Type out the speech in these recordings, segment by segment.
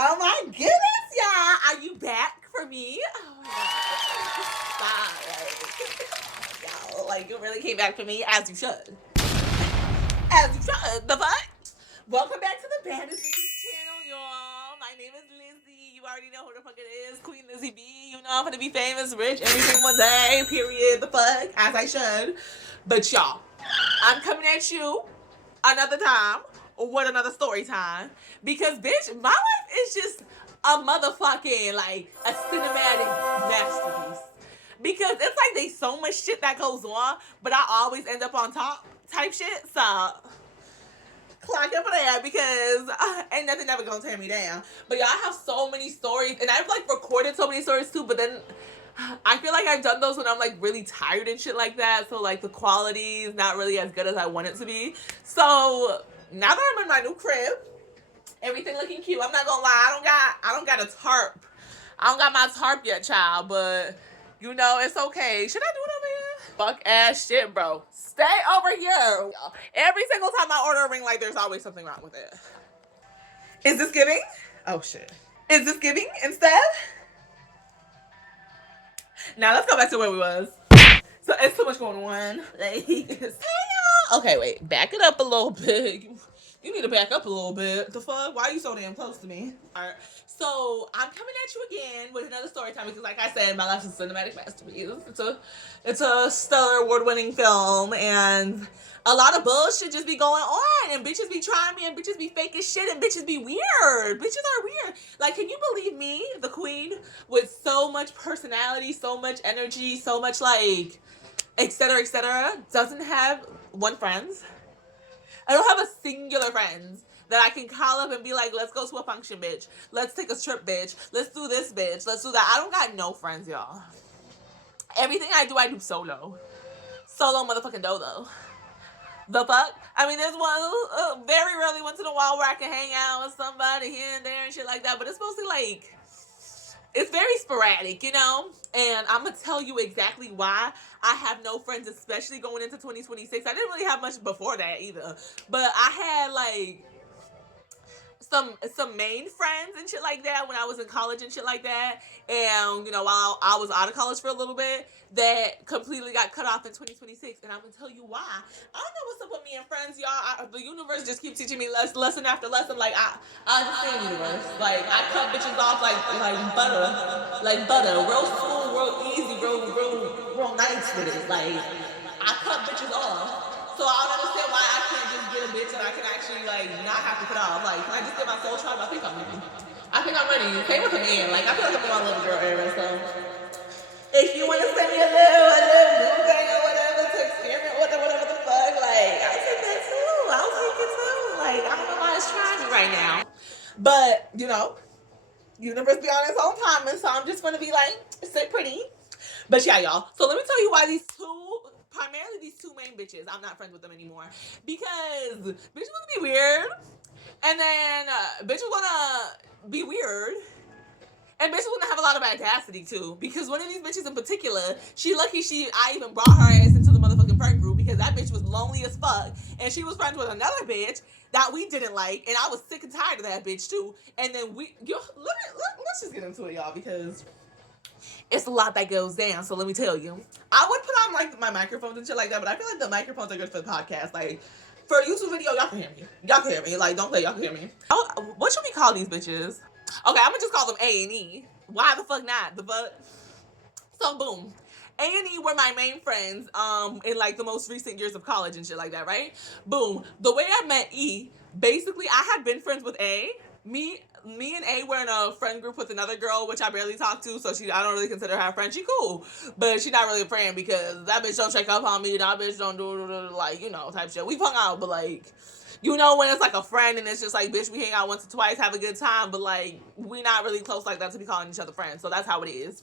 Oh my goodness, y'all. Are you back for me? Oh my god. Stop. Y'all, like, you really came back for me as you should. As you should. The fuck? Welcome back to the Baddest Bitches channel, y'all. My name is Lizzie. You already know who the fuck it is. Queen Lizzie B. You know I'm gonna be famous, rich, anything one day. Period. The fuck. As I should. But y'all, I'm coming at you another time with another story time because bitch, my life is just a motherfucking like a cinematic masterpiece because it's like there's so much shit that goes on, but I always end up on top type shit. So clock up for that because ain't nothing ever gonna tear me down. But y'all, I have so many stories, and I've like recorded so many stories too. But then I feel like I've done those when I'm like really tired and shit like that. So like the quality is not really as good as I want it to be. So now that I'm in my new crib, everything looking cute. I'm not gonna lie, I don't got a tarp. I don't got my tarp yet, child. But you know it's okay. Should I do it over here? Fuck ass shit, bro. Stay over here. Every single time I order a ring light, there's always something wrong with it. Is this giving? Oh shit. Is this giving instead? Now let's go back to where we was. So it's too much going on. Like, hey y'all. Okay, wait. Back it up a little bit. You need to back up a little bit. The fuck? Why are you so damn close to me? Alright. So I'm coming at you again with another story time because like I said, my life is a cinematic masterpiece. It's a stellar award-winning film and a lot of bullshit just be going on and bitches be trying me and bitches be fake as shit and bitches be weird. Bitches are weird. Like, can you believe me, the queen, with so much personality, so much energy, so much like etc., doesn't have one friends? I don't have a singular friends that I can call up and be like, let's go to a function, bitch. Let's take a trip, bitch. Let's do this, bitch. Let's do that. I don't got no friends, y'all. Everything I do solo. Solo motherfucking dolo. The fuck? I mean, there's one very rarely once in a while where I can hang out with somebody here and there and shit like that, but it's mostly like, it's very sporadic, you know? And I'm gonna tell you exactly why I have no friends, especially going into 2026. I didn't really have much before that either. But I had like some main friends and shit like that when I was in college and shit like that. And, you know, while I was out of college for a little bit, that completely got cut off in 2026. And I'm gonna tell you why. I don't know what's up with me and friends, y'all. The universe just keeps teaching me lesson after lesson. Like, I understand universe. Like, I cut bitches off like butter. Like butter. Real smooth, real easy, real nice with it. Like, I cut bitches off. So I don't understand why I can't just get a bitch that I can actually like not have to cut off. Like, can I just get my soul tribe? I think I'm ready. I think I'm ready. Came with a man. Like, I feel like I'm in my little girl era. So if you want to send me a little new thing or whatever to experiment with or whatever the fuck, like, I'll take that too. I'll take it too. Like, I don't know why it's trying me right now. But, you know, universe be on its own time, and so I'm just gonna be like, sit pretty. But yeah, y'all. So let me tell you why primarily these two main bitches, I'm not friends with them anymore. Because bitches wanna be weird. And then bitches wanna be weird. And bitches wanna have a lot of audacity too. Because one of these bitches in particular, she lucky I even brought her ass into the motherfucking friend group because that bitch was lonely as fuck. And she was friends with another bitch that we didn't like. And I was sick and tired of that bitch too. And then let's just get into it, y'all, because it's a lot that goes down. So let me tell you, I would put on like my microphones and shit like that, but I feel like the microphones are good for the podcast. Like for a YouTube video, y'all can hear me. Y'all can hear me. Like, don't play, y'all can hear me. What should we call these bitches? Okay, I'm gonna just call them A&E. Why the fuck not? The fuck? So boom. A&E were my main friends in like the most recent years of college and shit like that, right? Boom. The way I met E, basically I had been friends with A. Me and A were in a friend group with another girl, which I barely talk to, so I don't really consider her a friend. She cool, but she not really a friend because that bitch don't check up on me. That bitch don't do like, you know, type shit. We've hung out, but like, you know, when it's like a friend and it's just like, bitch, we hang out once or twice, have a good time, but like, we not really close like that to be calling each other friends. So that's how it is.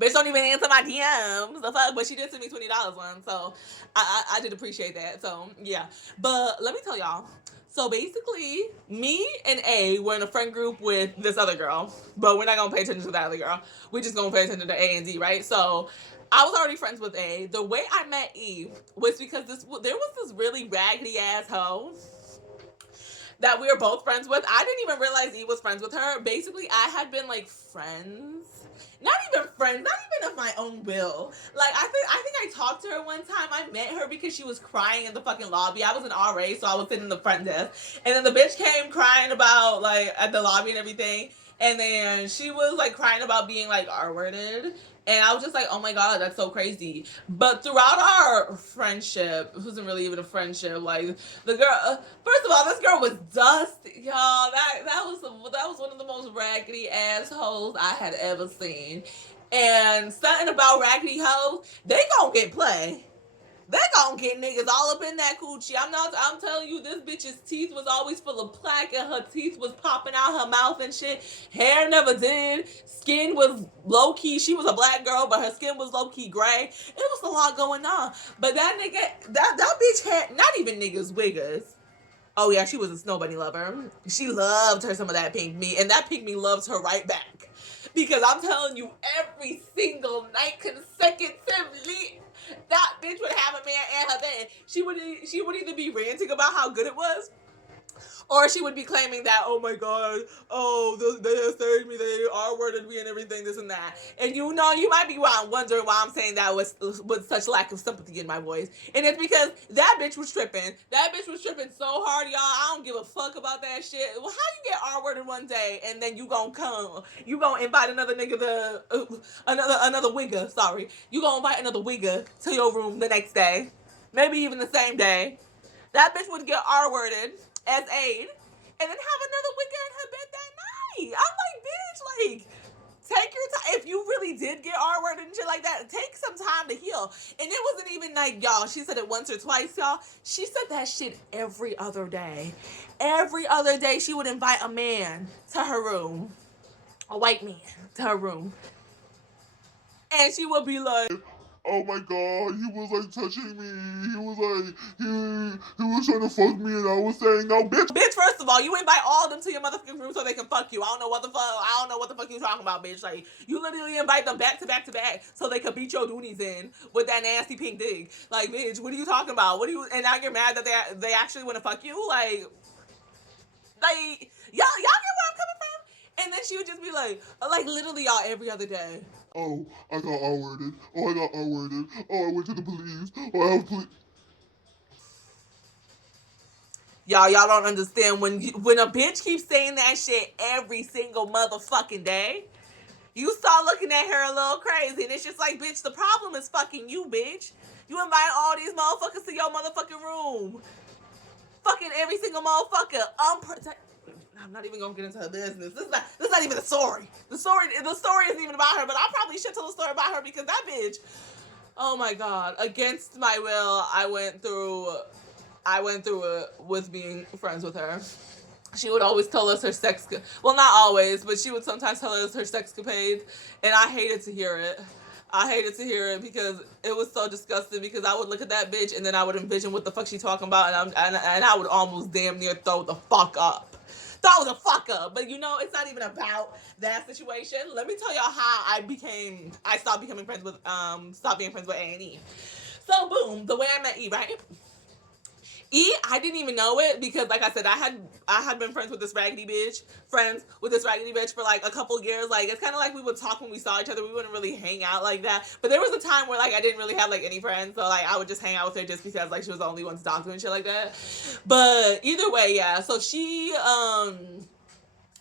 Bitch don't even answer my DMs. The fuck, but she did send me $20 once, so I did appreciate that. So yeah, but let me tell y'all. So basically, me and A were in a friend group with this other girl, but we're not gonna pay attention to that other girl. We're just gonna pay attention to A and D, right? So I was already friends with A. The way I met E was because there was this really raggedy ass hoe that we were both friends with. I didn't even realize E was friends with her. Basically, I had been like friends. Not even friends, not even of my own will. Like I think I talked to her one time. I met her because she was crying in the fucking lobby. I was an RA, so I was sitting in the front desk. And then the bitch came crying about like at the lobby and everything. And then she was like crying about being like R-worded. And I was just like, oh my god, that's so crazy. But throughout our friendship, it wasn't really even a friendship. Like the girl, first of all, this girl was dust, y'all. That was one of the most raggedy assholes I had ever seen. And something about raggedy hoes, they gonna get play. They gonna get niggas all up in that coochie. I'm telling you, this bitch's teeth was always full of plaque and her teeth was popping out her mouth and shit. Hair never did. Skin was low key. She was a black girl, but her skin was low key gray. It was a lot going on. But that nigga, that bitch had not even niggas wiggers. Oh yeah, she was a snow bunny lover. She loved her some of that pink meat, and that pink meat loves her right back. Because I'm telling you, every single night consecutively, that bitch would have a man at her bed. She would either be ranting about how good it was, or she would be claiming that, oh my god, oh, they asserted me, they R-worded me and everything, this and that. And you know, you might be wondering why I'm saying that with such lack of sympathy in my voice. And it's because that bitch was tripping. That bitch was tripping so hard, y'all. I don't give a fuck about that shit. Well, how you get R-worded one day and then you gonna invite another nigga another wigger, sorry. You gonna invite another wigger to your room the next day. Maybe even the same day. That bitch would get R-worded as aid, and then have another wigger in her bed that night. I'm like, bitch, like, take your time. If you really did get R-worded and shit like that, take some time to heal. And it wasn't even like, y'all, she said it once or twice, y'all. She said that shit every other day. Every other day, she would invite a man to her room, a white man to her room. And she would be like, oh my god, he was like touching me. He was like, he was trying to fuck me, and I was saying, no, bitch. Bitch, first of all, you invite all of them to your motherfucking room so they can fuck you. I don't know what the fuck you talking about, bitch. Like, you literally invite them back to back to back so they could beat your doonies in with that nasty pink dick. Like, bitch, what are you talking about? And now you're mad that they actually want to fuck you? Like, y'all get where I'm coming from? And then she would just be like literally y'all every other day. Oh, I got R-worded. Oh, I got R-worded. Oh, I went to the police. Oh, I have police. Y'all don't understand when a bitch keeps saying that shit every single motherfucking day. You start looking at her a little crazy, and it's just like, bitch, the problem is fucking you, bitch. You invite all these motherfuckers to your motherfucking room. Fucking every single motherfucker. I'm not even gonna get into her business. This is not even the story. The story isn't even about her, but I probably should tell the story about her because that bitch, oh my god, against my will, I went through it with being friends with her. She would always tell us her well, not always, but she would sometimes tell us her sexcapades, and I hated to hear it. I hated to hear it because it was so disgusting, because I would look at that bitch and then I would envision what the fuck she talking about, and I would almost damn near throw the fuck up. Throw the fuck up. But you know, it's not even about that situation. Let me tell y'all how I stopped being friends with A&E. So boom, the way I met E, right? E, I didn't even know it because, like I said, I had been friends with this raggedy bitch for like a couple years. Like, it's kind of like we would talk when we saw each other. We wouldn't really hang out like that. But there was a time where like I didn't really have like any friends, so like I would just hang out with her just because like she was the only one to talk to and shit like that. But either way, yeah. So she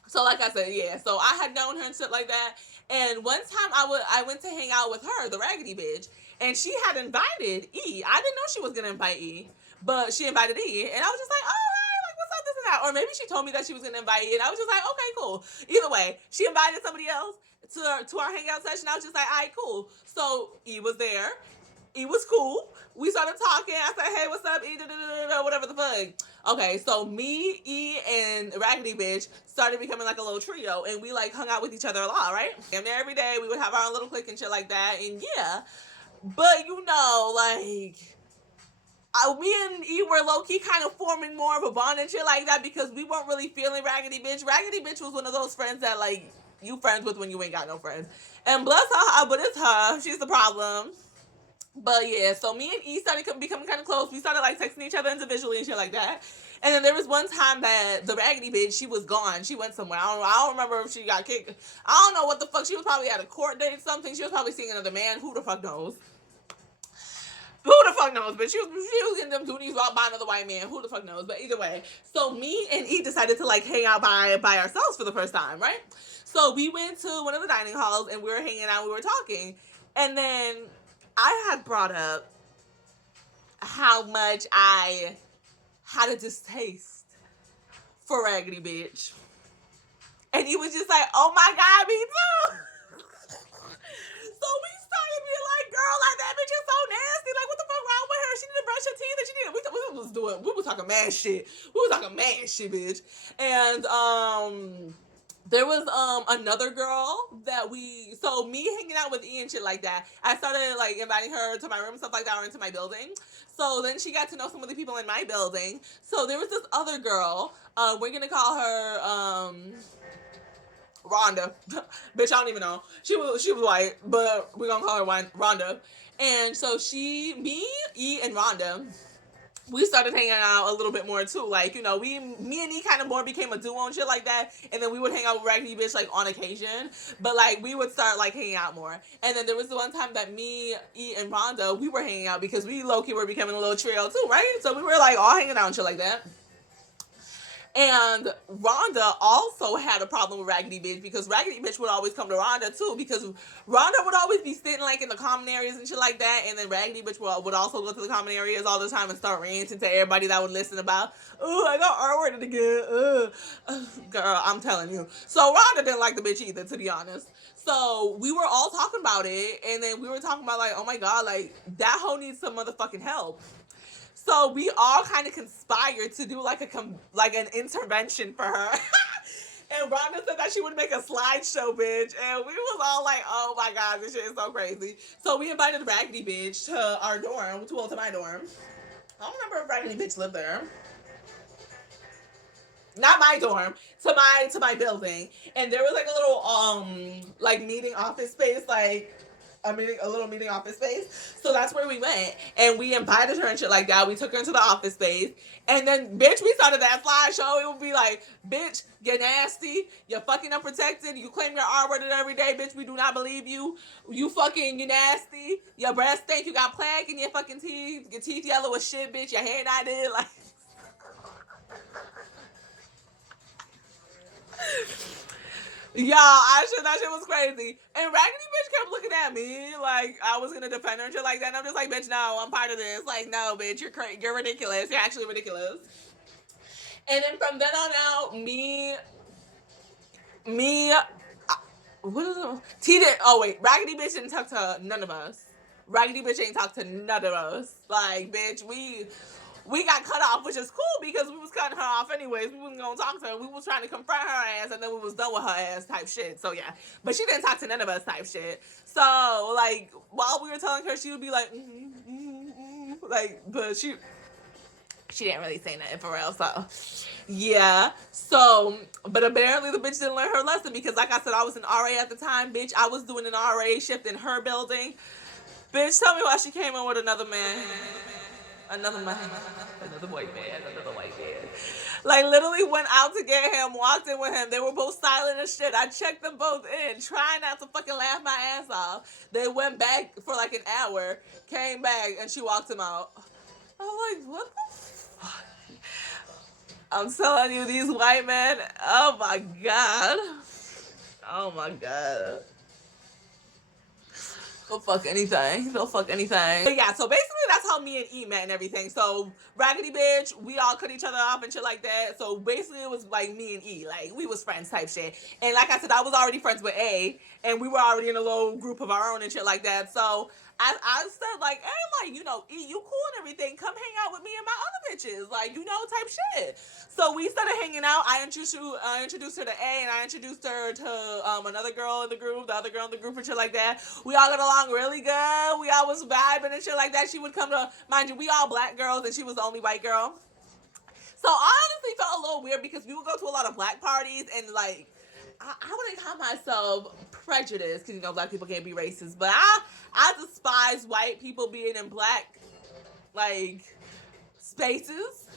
so like I said, yeah. So I had known her and shit like that. And one time I went to hang out with her, the raggedy bitch, and she had invited E. I didn't know she was gonna invite E. But she invited E, and I was just like, oh, hey, like, what's up, this and that. Or maybe she told me that she was going to invite E, and I was just like, okay, cool. Either way, she invited somebody else to our hangout session. I was just like, all right, cool. So E was there. E was cool. We started talking. I said, hey, what's up, E? Whatever the fuck. Okay, so me, E, and Raggedy Bitch started becoming like a little trio, and we like hung out with each other a lot, right? And there every day, we would have our own little clique and shit like that, and yeah. But you know, like, me and E were low-key kind of forming more of a bond and shit like that because we weren't really feeling Raggedy Bitch. Raggedy Bitch was one of those friends that, like, you friends with when you ain't got no friends. And bless her, but it's her. She's the problem. But yeah, so me and E started becoming kind of close. We started like texting each other individually and shit like that. And then there was one time that the raggedy bitch, she was gone. She went somewhere. I don't remember if she got kicked. I don't know what the fuck. She was probably at a court date or something. She was probably seeing another man. Who the fuck knows? Who the fuck knows? But she was getting them duties by another white man. Who the fuck knows? But either way, so me and E decided to like hang out by ourselves for the first time, right? So we went to one of the dining halls and we were hanging out. We were talking, and then I had brought up how much I had a distaste for Raggedy Bitch. And he was just like, oh my God, me too. So we started being like, girl, like that bitch is so nasty. Like, what the fuck wrong with her? She need to brush her teeth and she need to, we was talking mad shit. We was talking mad shit, bitch. And there was another girl that so me hanging out with E and shit like that, I started like inviting her to my room and stuff like that, or into my building. So then she got to know some of the people in my building. So there was this other girl, we're gonna call her Rhonda. Bitch, I don't even know. She was white, but we're gonna call her Rhonda. And so me, E, and Rhonda, we started hanging out a little bit more too. Like, you know, me and E kind of more became a duo and shit like that. And then we would hang out with Raggedy Bitch like on occasion. But like we would start like hanging out more. And then there was the one time that me, E, and Rhonda, we were hanging out because we low-key were becoming a little trio too, right? So we were like all hanging out and shit like that. And Rhonda also had a problem with Raggedy Bitch because Raggedy Bitch would always come to Rhonda too, because Rhonda would always be sitting like in the common areas and shit like that, and then Raggedy Bitch would also go to the common areas all the time and start ranting to everybody that would listen about, oh, I got R-worded again. Girl, I'm telling you. So Rhonda didn't like the bitch either, to be honest. So we were all talking about it, and then we were talking about like, oh my God, like that hoe needs some motherfucking help. So we all kind of conspired to do like an intervention for her. And Rhonda said that she would make a slideshow, bitch. And we was all like, oh my God, this shit is so crazy. So we invited Raggedy Bitch to our dorm, to my dorm. I don't remember if Raggedy Bitch lived there. Not my dorm, to my building. And there was like a little like meeting office space, like a little meeting office space. So that's where we went, and we invited her and shit like that. We took her into the office space, and then bitch, we started that slideshow. It would be like, bitch, you're nasty, you're fucking unprotected, you claim you're R-worded every day, bitch. We do not believe you. You nasty. Your breath stink. You got plaque in your fucking teeth. Your teeth yellow as shit, bitch. Your hair not did like. Y'all, that shit was crazy. And Raggedy Bitch kept looking at me like I was gonna defend her and shit like that. And I'm just like, bitch, no, I'm part of this. Like, no, bitch, you're ridiculous. You're actually ridiculous. And then from then on out, what is it? T did. Oh wait, Raggedy Bitch didn't talk to none of us. Raggedy Bitch ain't talk to none of us. Like, bitch, we got cut off, which is cool because we was cutting her off anyways. We wasn't gonna talk to her. We was trying to confront her ass, and then we was done with her ass type shit. So yeah, but she didn't talk to none of us type shit. So like while we were telling her, she would be like, like, but she didn't really say nothing for real. So yeah. So but apparently the bitch didn't learn her lesson because like I said, I was an RA at the time, bitch. I was doing an RA shift in her building. Bitch, tell me why she came in with another man. Another man. Another white man. Like, literally went out to get him, walked in with him. They were both silent as shit. I checked them both in, trying not to fucking laugh my ass off. They went back for like an hour, came back, and she walked him out. I'm like, what the fuck? I'm telling you, these white men, oh my God. Oh my God. They'll fuck anything. But yeah, so basically that's how me and E met and everything. So Raggedy Bitch, we all cut each other off and shit like that. So basically it was like me and E. Like we was friends type shit. And like I said, I was already friends with A. And we were already in a little group of our own and shit like that. So I said like, hey, like, you know, E, you cool and everything. Come hang out with me and my other bitches. Like, you know, type shit. So we started hanging out. I introduced her to A, and I introduced her to another girl in the group, the other girl in the group and shit like that. We all got along really good. We all was vibing and shit like that. She would come to, mind you, we all black girls, and she was the only white girl. So I honestly felt a little weird because we would go to a lot of black parties, and like, I wouldn't call myself prejudiced because you know black people can't be racist, but I despise white people being in black like spaces.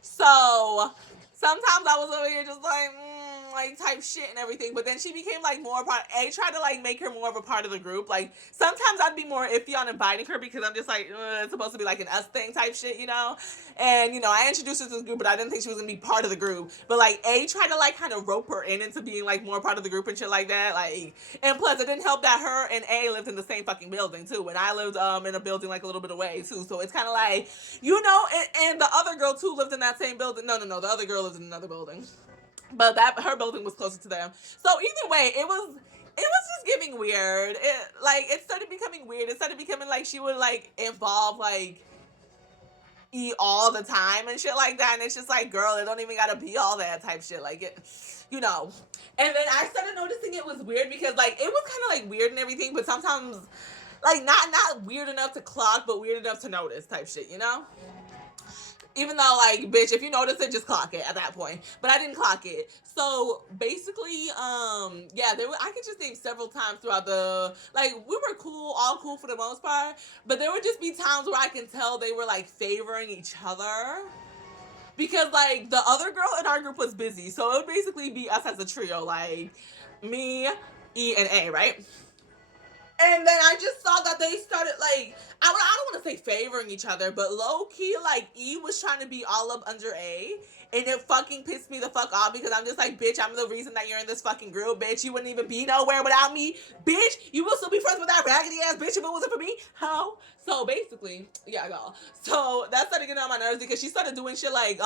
So sometimes I was over here just like type shit and everything. But then she became like more part. A tried to like make her more of a part of the group. Like sometimes I'd be more iffy on inviting her because I'm just like it's supposed to be like an us thing type shit, you know. And you know I introduced her to the group, but I didn't think she was gonna be part of the group. But like A tried to like kind of rope her in into being like more part of the group and shit like that. Like and plus it didn't help that her and A lived in the same fucking building too, and I lived in a building like a little bit away too. So it's kind of like you know, and the other girl too lived in that same building. No, the other girl lived in another building, but that her building was closer to them. So either way, it was just giving weird. It started becoming weird. It started becoming like she would like involve like E all the time and shit like that, and it's just like, girl, it don't even gotta be all that type shit. Like it, you know. And then I started noticing it was weird because like it was kind of like weird and everything, but sometimes like not weird enough to clock, but weird enough to notice type shit, you know. Even though like bitch if you notice it just clock it at that point, but I didn't clock it. So basically yeah, there were, I could just name several times throughout the like we were cool, all cool for the most part, but there would just be times where I can tell they were like favoring each other because like the other girl in our group was busy, so it would basically be us as a trio, like me, E, and A, right? And then I just saw that they started like I don't want to say favoring each other, but low key like E was trying to be all up under A, and it fucking pissed me the fuck off because I'm just like, bitch, I'm the reason that you're in this fucking group, bitch. You wouldn't even be nowhere without me, bitch. You would still be friends with that raggedy ass bitch if it wasn't for me, how? So basically, yeah, y'all. So that started getting on my nerves because she started doing shit like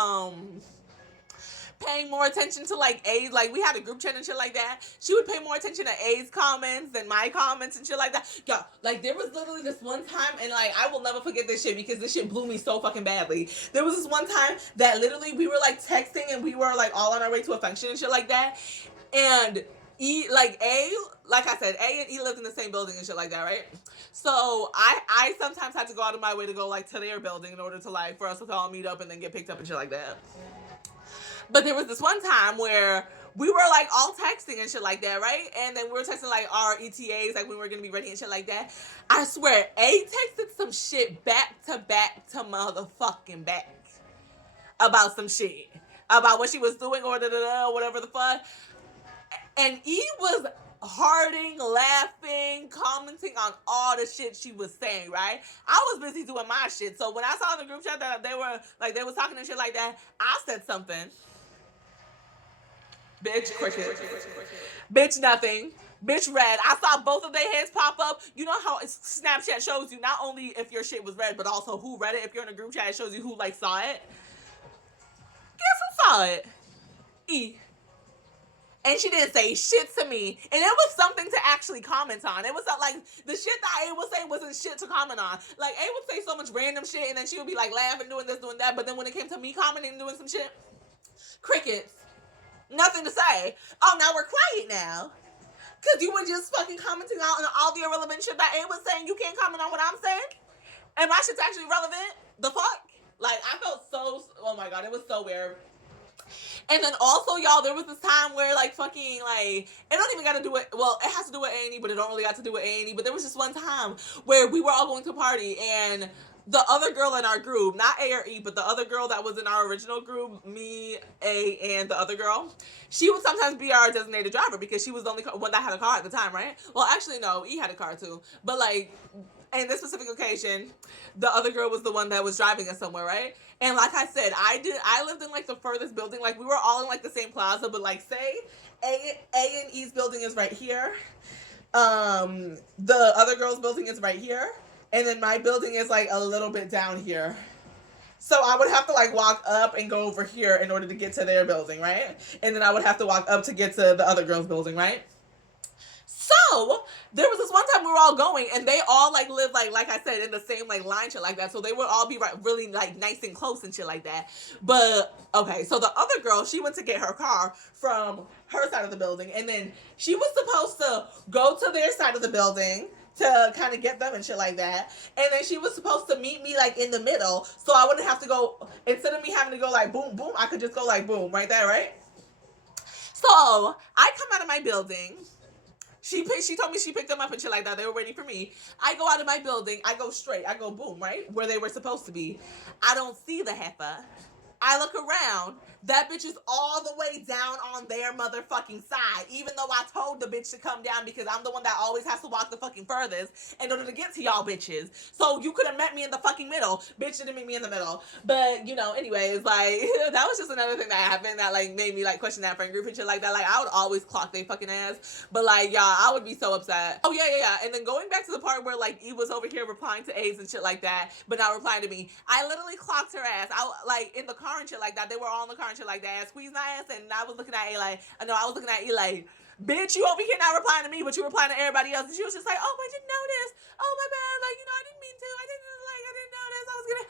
paying more attention to like A's, like we had a group chat and shit like that. She would pay more attention to A's comments than my comments and shit like that. Yo, like there was literally this one time, and like I will never forget this shit because this shit blew me so fucking badly. There was this one time that literally we were like texting and we were like all on our way to a function and shit like that. And E, like A, like I said, A and E lived in the same building and shit like that, right? So I sometimes had to go out of my way to go like to their building in order to like for us to all meet up and then get picked up and shit like that. But there was this one time where we were like all texting and shit like that, right? And then we were texting like our ETAs, like when we were gonna be ready and shit like that. I swear, A texted some shit back to motherfucking back about some shit. About what she was doing or whatever the fuck. And E was hearting, laughing, commenting on all the shit she was saying, right? I was busy doing my shit. So when I saw in the group chat that they was talking and shit like that, I said something. Bitch, cricket. Bitch, nothing. Bitch, red. I saw both of their heads pop up. You know how Snapchat shows you not only if your shit was red, but also who read it. If you're in a group chat, it shows you who like saw it. Guess who saw it? E. And she didn't say shit to me. And it was something to actually comment on. It was like the shit that A would say wasn't shit to comment on. Like A would say so much random shit and then she would be like laughing, doing this, doing that. But then when it came to me commenting and doing some shit, crickets. Nothing to say. Oh, now we're quiet now. Because you were just fucking commenting on all the irrelevant shit that A was saying. You can't comment on what I'm saying. And my shit's actually relevant. The fuck? Like, I felt so, oh my God, it was so weird. And then also, y'all, there was this time where, like, fucking, like, it don't even got to do with, well, it has to do with A&E, but it don't really got to do with A&E. But there was just one time where we were all going to a party, and the other girl in our group, not A or E, but the other girl that was in our original group, me, A, and the other girl, she would sometimes be our designated driver because she was the only one that had a car at the time, right? Well, actually, no, E had a car too. But, like, in this specific occasion, the other girl was the one that was driving us somewhere, right? And like I said, I lived in like the furthest building. Like we were all in like the same plaza, but like say A and E's building is right here. The other girl's building is right here. And then my building is like a little bit down here. So I would have to like walk up and go over here in order to get to their building, right? And then I would have to walk up to get to the other girl's building, right? So there was this one time we were all going and they all like live like I said in the same like line shit like that. So they would all be right, really like nice and close and shit like that. But okay, so the other girl, she went to get her car from her side of the building and then she was supposed to go to their side of the building to kind of get them and shit like that. And then she was supposed to meet me like in the middle. So I wouldn't have to go, instead of me having to go like boom, boom, I could just go like boom right there, right? So I come out of of my building. She told me she picked them up and shit like that. They were waiting for me. I go out of my building. I go straight. I go boom, right? Where they were supposed to be. I don't see the heifer. I look around. That bitch is all the way down on their motherfucking side. Even though I told the bitch to come down because I'm the one that always has to walk the fucking furthest in order to get to y'all bitches. So you could have met me in the fucking middle. Bitch didn't meet me in the middle. But, you know, anyways, like, that was just another thing that happened that, like, made me, like, question that friend group and shit like that. Like, I would always clock they fucking ass. But, like, y'all, I would be so upset. Oh, yeah. And then going back to the part where, like, E was over here replying to A's and shit like that, but not replying to me. I literally clocked her ass. I, like, in the car and shit like that. They were all in the car and shit like that. Squeezed my ass, and I was looking at A like, no, I was looking at E like, bitch, you over here not replying to me, but you replying to everybody else. And she was just like, oh, I didn't notice. Oh, my bad. Like, you know, I didn't mean to. I didn't notice. I was gonna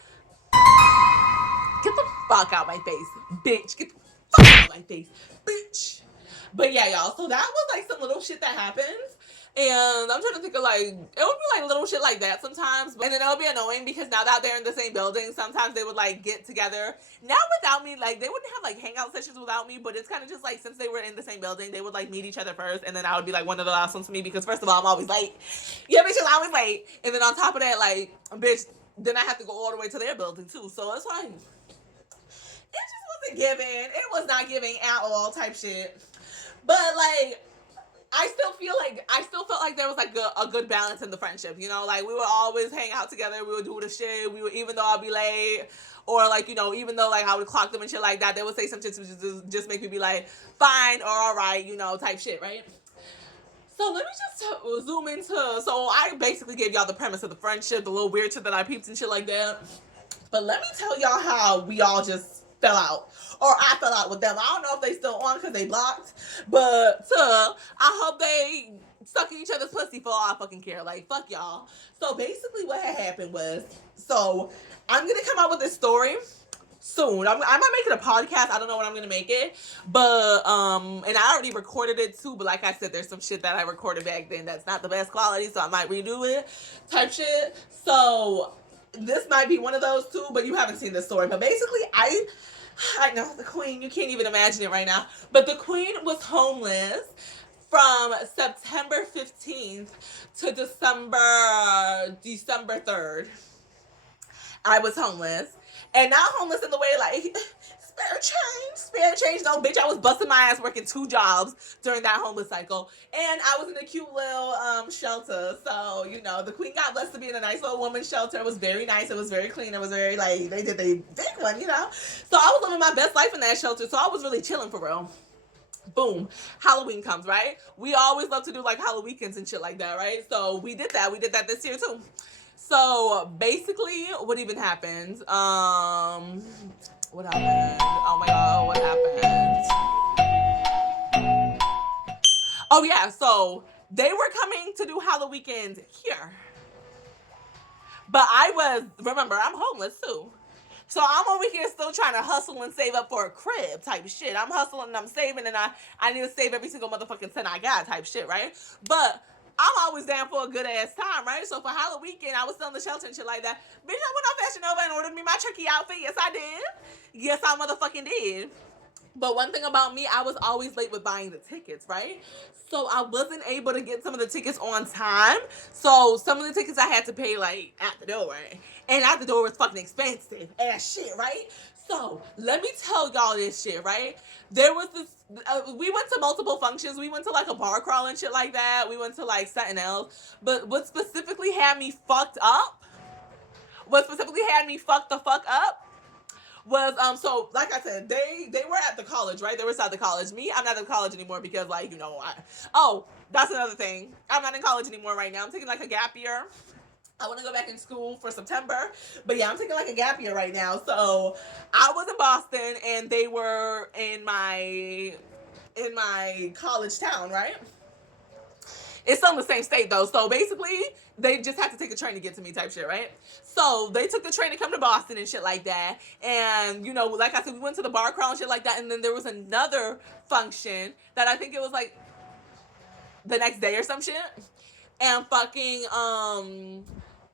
get the fuck out my face, bitch. Get the fuck out my face, bitch. But yeah, y'all. So that was like some little shit that happens. And I'm trying to think of like, it would be like little shit like that sometimes. And then it would be annoying because now that they're in the same building, sometimes they would like get together. Now without me, like they wouldn't have like hangout sessions without me, but it's kind of just like since they were in the same building, they would like meet each other first. And then I would be like one of the last ones to me because first of all, I'm always late. Yeah, bitch, I'm always late. And then on top of that, like, bitch, then I have to go all the way to their building too. So it's like, it just wasn't giving. It was not giving at all type shit. But like, I still felt like there was like a good balance in the friendship, you know, like we would always hang out together, we would do the shit, we would, even though I'd be late, or like, you know, even though like I would clock them and shit like that, they would say some shit to just make me be like, fine, or all right, you know, type shit, right? So let me just zoom into, so I basically gave y'all the premise of the friendship, the little weird shit that I peeped and shit like that. But let me tell y'all how we all just fell out. Or I fell out with them. I don't know if they still on because they blocked. But I hope they suck in each other's pussy for all I fucking care. Like, fuck y'all. So basically what had happened was, so I'm going to come out with this story soon. I might make it a podcast. I don't know when I'm gonna make it, but and I already recorded it too. But like I said, there's some shit that I recorded back then that's not the best quality, so I might redo it, type shit. So this might be one of those too. But you haven't seen this story. But basically, I know the queen. You can't even imagine it right now. But the queen was homeless from September 15th to December 3rd. I was homeless. And not homeless in the way like, spare change. No, bitch, I was busting my ass working 2 jobs during that homeless cycle. And I was in a cute little shelter. So, you know, the queen got blessed to be in a nice little woman's shelter. It was very nice. It was very clean. It was very, like, they did the big one, you know. So I was living my best life in that shelter. So I was really chilling for real. Boom, Halloween comes, right? We always love to do like Halloweekends and shit like that, right? So we did that. We did that this year too. So basically, what even happened? What happened? Oh my god, what happened? Oh yeah, so they were coming to do Halloweekends here. But remember, I'm homeless too. So I'm over here still trying to hustle and save up for a crib type of shit. I'm hustling and I'm saving and I need to save every single motherfucking cent I got type shit, right? But I'm always down for a good ass time, right? So for Halloween, I was still in the shelter and shit like that. Bitch, I went on Fashion Nova and ordered me my turkey outfit. Yes, I did. Yes, I motherfucking did. But one thing about me, I was always late with buying the tickets, right? So I wasn't able to get some of the tickets on time. So some of the tickets I had to pay like at the door. And at the door was fucking expensive ass shit, right? So let me tell y'all this shit, right? There was this, we went to multiple functions. We went to like a bar crawl and shit like that. We went to like something else. But what specifically had me fucked up, the fuck up, was so like I said, they were at the college, right? They were at the college. Me, I'm not in college anymore because like, you know, that's another thing. I'm not in college anymore right now. I'm taking like a gap year. I want to go back in school for September, but yeah, I'm taking like a gap year right now. So I was in Boston and they were in my college town, right? It's still in the same state though. So basically, they just had to take a train to get to me type shit, right? So they took the train to come to Boston and shit like that. And, you know, like I said, we went to the bar crawl and shit like that. And then there was another function that I think it was like the next day or some shit. And fucking,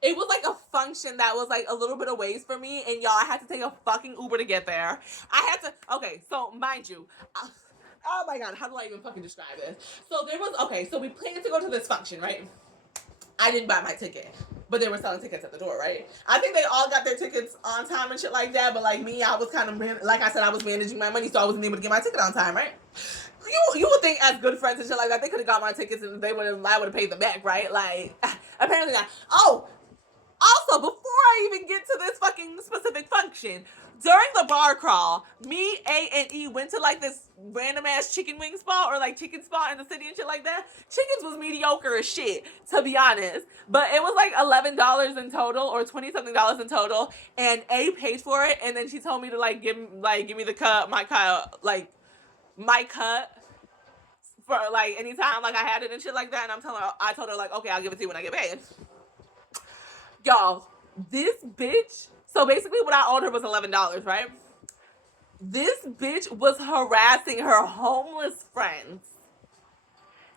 it was like a function that was like a little bit of ways for me. And y'all, I had to take a fucking Uber to get there. Okay, so mind you, Oh my god, how do I even fucking describe this? So there was, okay, so we planned to go to this function, right? I didn't buy my ticket, but they were selling tickets at the door, right? I think they all got their tickets on time and shit like that, but like me, I was kind of, like I said, I was managing my money, so I wasn't able to get my ticket on time, right? You would think as good friends and shit like that, they could have got my tickets and I would have paid them back, right? Like, apparently not. Oh, also, before I even get to this fucking specific function, during the bar crawl, me, A, and E went to like this random ass chicken wing spot or like chicken spot in the city and shit like that. Chickens was mediocre as shit, to be honest. But it was like $11 in total or $20-something in total. And A paid for it, and then she told me to give me the cut, my cut for like anytime like I had it and shit like that. And I told her like, okay, I'll give it to you when I get paid. Y'all, this bitch, so basically what I owed her was $11, right? This bitch was harassing her homeless friends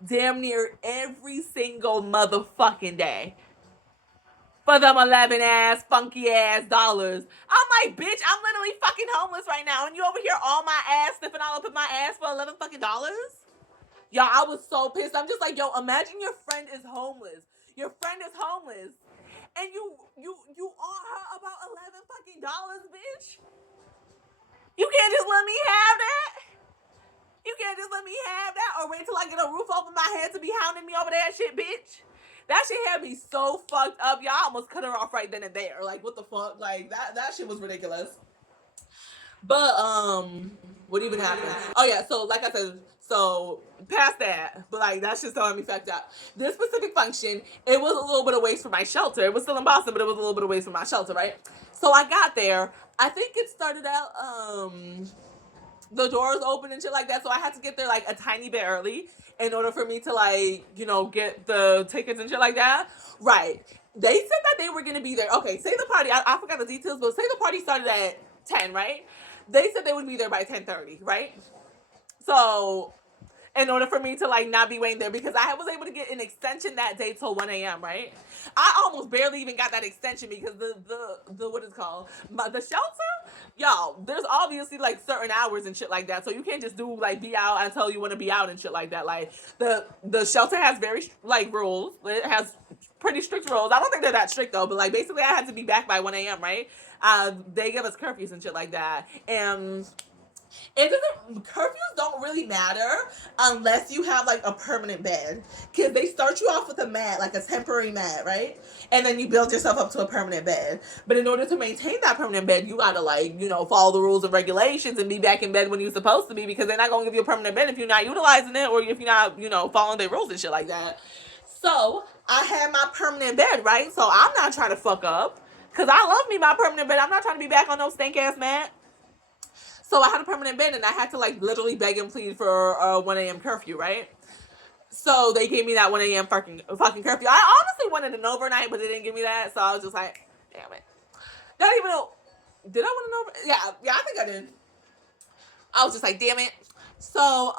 damn near every single motherfucking day for them 11 ass, funky ass dollars. I'm like, bitch, I'm literally fucking homeless right now, and you over here all my ass sniffing all up in my ass for 11 fucking dollars? Y'all, I was so pissed. I'm just like, yo, imagine your friend is homeless. Your friend is homeless. And you owe her about 11 fucking dollars, bitch. You can't just let me have that. You can't just let me have that or wait till I get a roof over my head to be hounding me over that shit, bitch. That shit had me so fucked up. Y'all almost cut her off right then and there. Like, what the fuck? Like, that shit was ridiculous. But, what even happened? Oh, yeah, so, like I said, so, past that, but, like, that shit's throwing me fucked up. This specific function, it was a little bit of ways from my shelter. It was still in Boston, but it was a little bit of ways from my shelter, right? So, I got there. I think it started out, the doors open and shit like that, so I had to get there, like, a tiny bit early in order for me to, like, get the tickets and shit like that. Right. They said that they were going to be there. Okay, say the party, I forgot the details, but say the party started at 10, right? They said they would be there by 10:30, right? So, in order for me to, like, not be waiting there, because I was able to get an extension that day till 1 a.m., right? I almost barely even got that extension because the what is it called? The shelter? Y'all, there's obviously, like, certain hours and shit like that, so you can't just do, like, be out until you want to be out and shit like that. Like, the shelter has very, like, rules. It has pretty strict rules. I don't think they're that strict, though, but, like, basically I had to be back by 1 a.m., right? They give us curfews and shit like that, and curfews don't really matter unless you have like a permanent bed, because they start you off with a mat, like a temporary mat, right? And then you build yourself up to a permanent bed. But in order to maintain that permanent bed, you gotta follow the rules and regulations and be back in bed when you're supposed to be, because they're not gonna give you a permanent bed if you're not utilizing it or if you're not following their rules and shit like that. So I had my permanent bed, right? So I'm not trying to fuck up, because I love me my permanent bed. I'm not trying to be back on no stank ass mat. So I had a permanent bed, and I had to like literally beg and plead for a 1 a.m. curfew, right? So they gave me that 1 a.m. fucking curfew. I honestly wanted an overnight, but they didn't give me that. So I was just like, damn it. Not even know. Did I want an overnight? Yeah, I think I did. I was just like, damn it. So,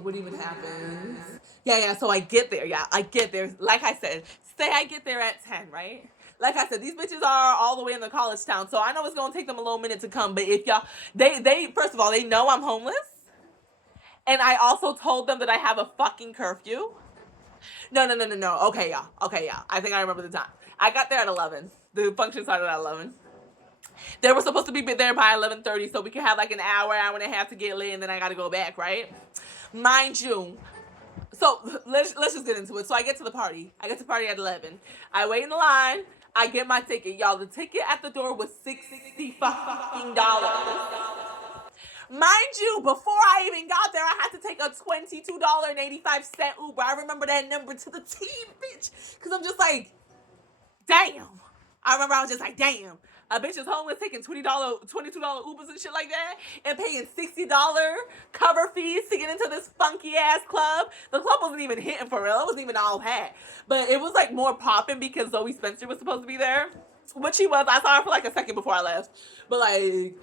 what even happens? Yeah, so I get there. Yeah, I get there. Like I said, say I get there at 10, right? Like I said, these bitches are all the way in the college town, so I know it's gonna take them a little minute to come. But if y'all, they first of all, they know I'm homeless, and I also told them that I have a fucking curfew. No. Okay, y'all. I think I remember the time. I got there at 11. The function started at 11. They were supposed to be there by 11:30, so we could have like an hour and a half to get lit, and then I gotta go back, right? Mind you. So let's just get into it. So I get to the party. I get to the party at 11. I wait in the line. I get my ticket. Y'all, the ticket at the door was $60 fucking dollars. Mind you, before I even got there, I had to take a $22.85 Uber. I remember that number to the T, bitch. Because I'm just like, damn. I remember I was just like, damn. A bitch is homeless taking $22 Ubers and shit like that, and paying $60 cover fees to get into this funky ass club. The club wasn't even hitting for real. It wasn't even all packed. But it was like more popping because Zoe Spencer was supposed to be there. Which she was. I saw her for like a second before I left. But like,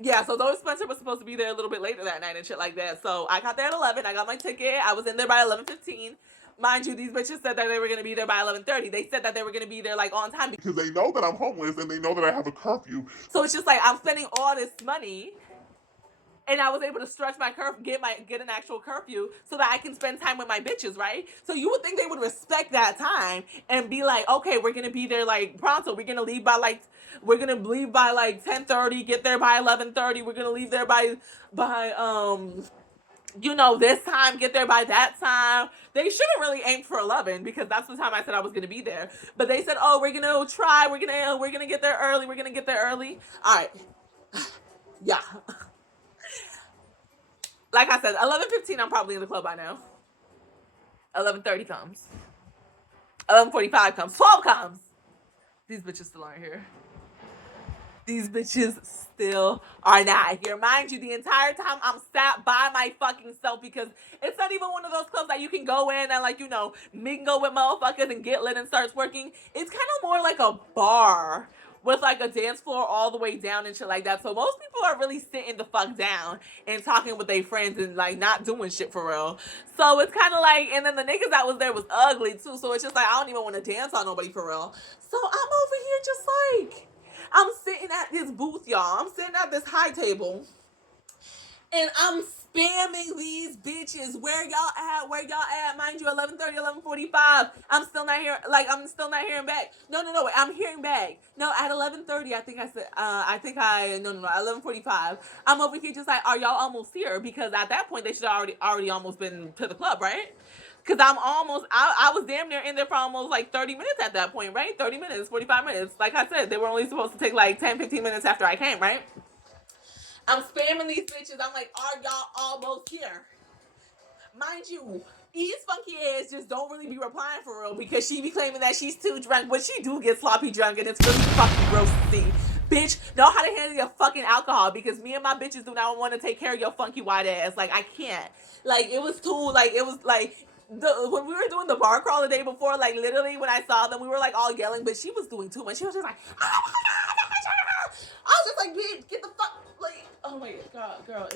yeah, so Zoe Spencer was supposed to be there a little bit later that night and shit like that. So I got there at 11. I got my ticket. I was in there by 11:15. Mind you, these bitches said that they were going to be there by 11:30. They said that they were going to be there, like, on time. Because they know that I'm homeless and they know that I have a curfew. So it's just like, I'm spending all this money and I was able to stretch my get an actual curfew so that I can spend time with my bitches, right? So you would think they would respect that time and be like, okay, we're gonna be there like pronto. We're gonna leave by like 10:30, get there by 11:30. We're gonna leave there by this time, get there by that time. They should have really aimed for 11 because that's the time I said I was gonna be there. But they said, oh, we're gonna get there early. We're gonna get there early. All right, yeah. Like I said, 11:15. I'm probably in the club by now. 11:30 comes. 11:45 comes. 12 comes. These bitches still aren't here. These bitches still are not here. Mind you, the entire time I'm sat by my fucking self because it's not even one of those clubs that you can go in and mingle with motherfuckers and get lit and starts working. It's kind of more like a bar with like a dance floor all the way down and shit like that. So most people are really sitting the fuck down and talking with their friends and like not doing shit for real. So it's kind of like, and then the niggas that was there was ugly too. So it's just like I don't even want to dance on nobody for real. So I'm over here just like, I'm sitting at this booth, y'all. I'm sitting at this high table. And I'm spamming these bitches. Where y'all at? Where y'all at? Mind you, 11:30, 11:45. I'm still not here. Like, I'm still not hearing back. No. Wait, I'm hearing back. No, at 11:30, I think I said, no, 11:45. I'm over here just like, are y'all almost here? Because at that point, they should have already almost been to the club, right? Because I was damn near in there for almost like 30 minutes at that point, right? 30 minutes, 45 minutes. Like I said, they were only supposed to take like 10, 15 minutes after I came, right? I'm spamming these bitches. I'm like, are y'all almost here? Mind you, E's funky ass just don't really be replying for real because she be claiming that she's too drunk, but she do get sloppy drunk and it's really fucking gross to see. Bitch, know how to handle your fucking alcohol because me and my bitches do not want to take care of your funky white ass. Like, I can't. Like, it was when we were doing the bar crawl the day before, like literally when I saw them, we were like all yelling, but she was doing too much. She was just like, oh my god, I was just like, bitch, get the fuck, like, oh my god, girl,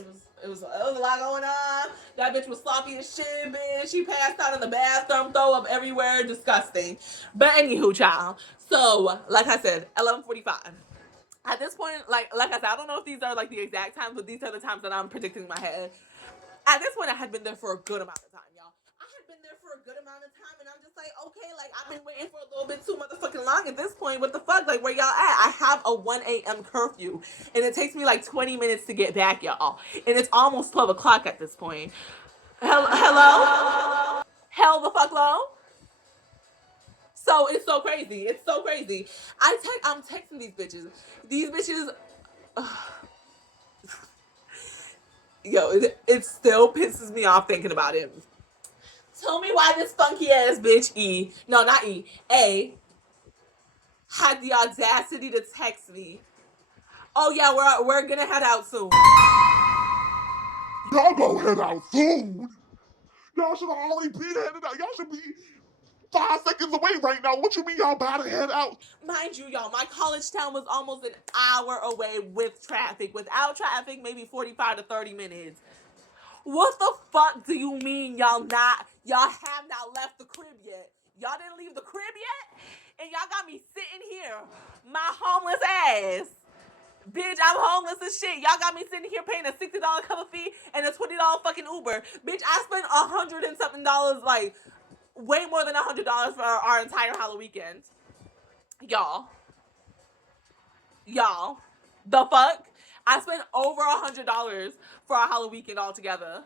it was a lot going on. That bitch was sloppy as shit, bitch. She passed out in the bathroom, throw up everywhere, disgusting. But anywho, child. So, like I said, 11:45. At this point, like I said, I don't know if these are like the exact times, but these are the times that I'm predicting in my head. At this point, I had been there for a good amount of time, y'all. I had been there for a good amount of time, and I'm just like, okay, like I've been waiting for a little bit too motherfucking long at this point. What the fuck? Like, where y'all at? I have a 1 a.m. curfew, and it takes me like 20 minutes to get back, y'all. And it's almost 12 o'clock at this point. Hello? Hell the fuck low? So it's so crazy. It's so crazy. I'm texting these bitches. These bitches. Yo, it still pisses me off thinking about it. Tell me why this funky ass bitch A, had the audacity to text me. Oh yeah, we're gonna head out soon. Y'all gonna head out soon? Y'all should have already been headed out. Y'all should be 5 seconds away right now. What you mean y'all about to head out? Mind you, y'all, my college town was almost an hour away with traffic. Without traffic, maybe 45 to 30 minutes. What the fuck do you mean y'all have not left the crib yet? Y'all didn't leave the crib yet? And y'all got me sitting here, my homeless ass. Bitch, I'm homeless as shit. Y'all got me sitting here paying a $60 cover fee and a $20 fucking Uber. Bitch, I spent $100 and something, like way more than $100 for our entire Halloween weekend. Y'all, the fuck? I spent over $100 for our Halloween weekend altogether.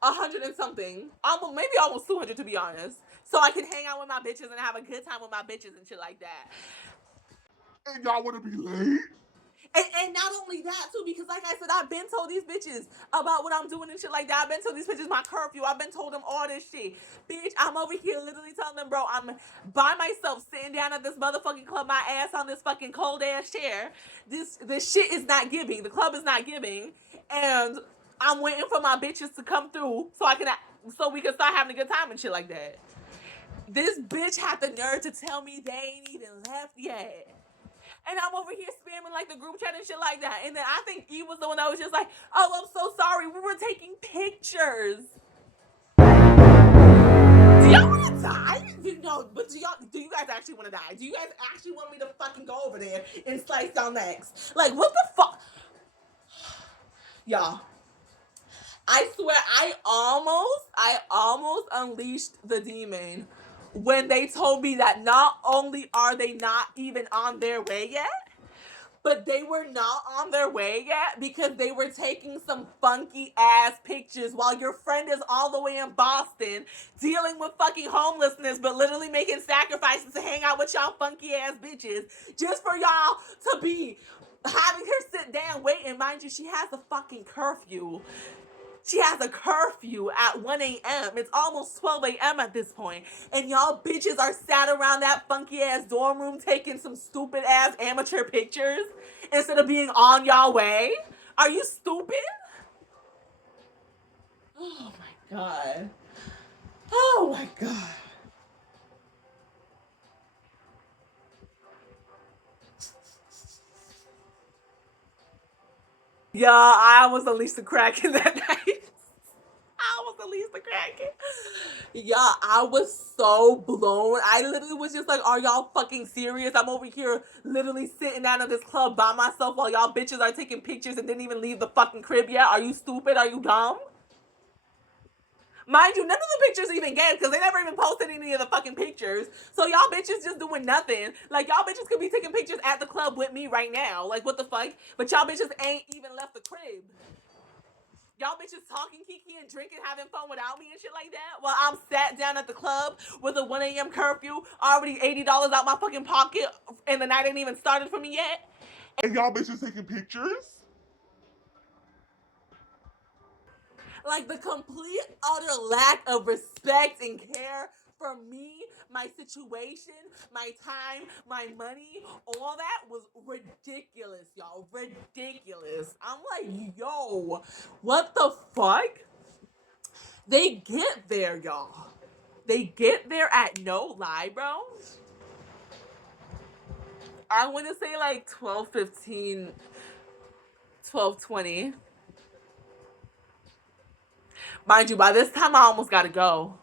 100 and something, maybe almost 200 to be honest, so I can hang out with my bitches and have a good time with my bitches and shit like that. And y'all wanna be late? And not only that too, because like I said, I've been told these bitches about what I'm doing and shit like that. I've been told these bitches my curfew. I've been told them all this shit. Bitch, I'm over here literally telling them, bro, I'm by myself sitting down at this motherfucking club, my ass on this fucking cold ass chair. This shit is not giving. The club is not giving, and I'm waiting for my bitches to come through so we can start having a good time and shit like that. This bitch had the nerve to tell me they ain't even left yet. And I'm over here spamming like the group chat and shit like that. And then I think E was the one that was just like, oh, I'm so sorry. We were taking pictures. Do y'all want to die? But do you guys actually want to die? Do you guys actually want me to fucking go over there and slice down necks? Like, what the fuck? Y'all, I swear I almost unleashed the demon when they told me that not only are they not even on their way yet, but they were not on their way yet because they were taking some funky ass pictures while your friend is all the way in Boston dealing with fucking homelessness, but literally making sacrifices to hang out with y'all funky ass bitches just for y'all to be having her sit down waiting. Mind you, she has a fucking curfew. She has a curfew at 1 a.m. It's almost 12 a.m. at this point. And y'all bitches are sat around that funky ass dorm room taking some stupid ass amateur pictures instead of being on y'all way. Are you stupid? Oh my god. Oh my god. Yeah, I was at least a crack in that night. I was at least a crackhead. Yeah, I was so blown. I literally was just like, are y'all fucking serious? I'm over here literally sitting down at this club by myself while y'all bitches are taking pictures and didn't even leave the fucking crib yet. Are you stupid? Are you dumb? Mind you, none of the pictures even get because they never even posted any of the fucking pictures. So y'all bitches just doing nothing. Like y'all bitches could be taking pictures at the club with me right now. Like what the fuck? But y'all bitches ain't even left the crib. Y'all bitches talking kiki and drinking, having fun without me and shit like that. While I'm sat down at the club with a 1 a.m. curfew, already $80 out my fucking pocket, and the night ain't even started for me yet. And y'all bitches taking pictures? Like the complete utter lack of respect and care for me, my situation, my time, my money, all that was ridiculous, y'all. Ridiculous. I'm like, yo, what the fuck? They get there, y'all. They get there at no lie, bro. I want to say like 12:15, 12:20. Mind you, by this time I almost gotta go.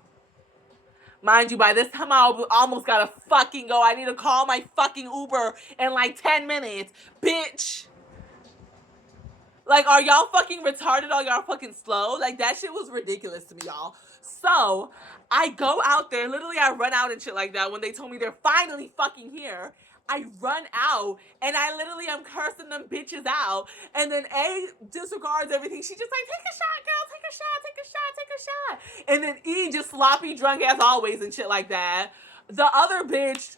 Mind you, by this time I almost gotta fucking go. I need to call my fucking Uber in like 10 minutes. Bitch. Like, are y'all fucking retarded? Are y'all fucking slow? Like, that shit was ridiculous to me, y'all. So, I go out there. Literally, I run out and shit like that when they told me they're finally fucking here. I run out and I literally am cursing them bitches out. And then A disregards everything. She just like, take a shot, girl, take a shot, take a shot, take a shot. And then E just sloppy drunk as always and shit like that. The other bitch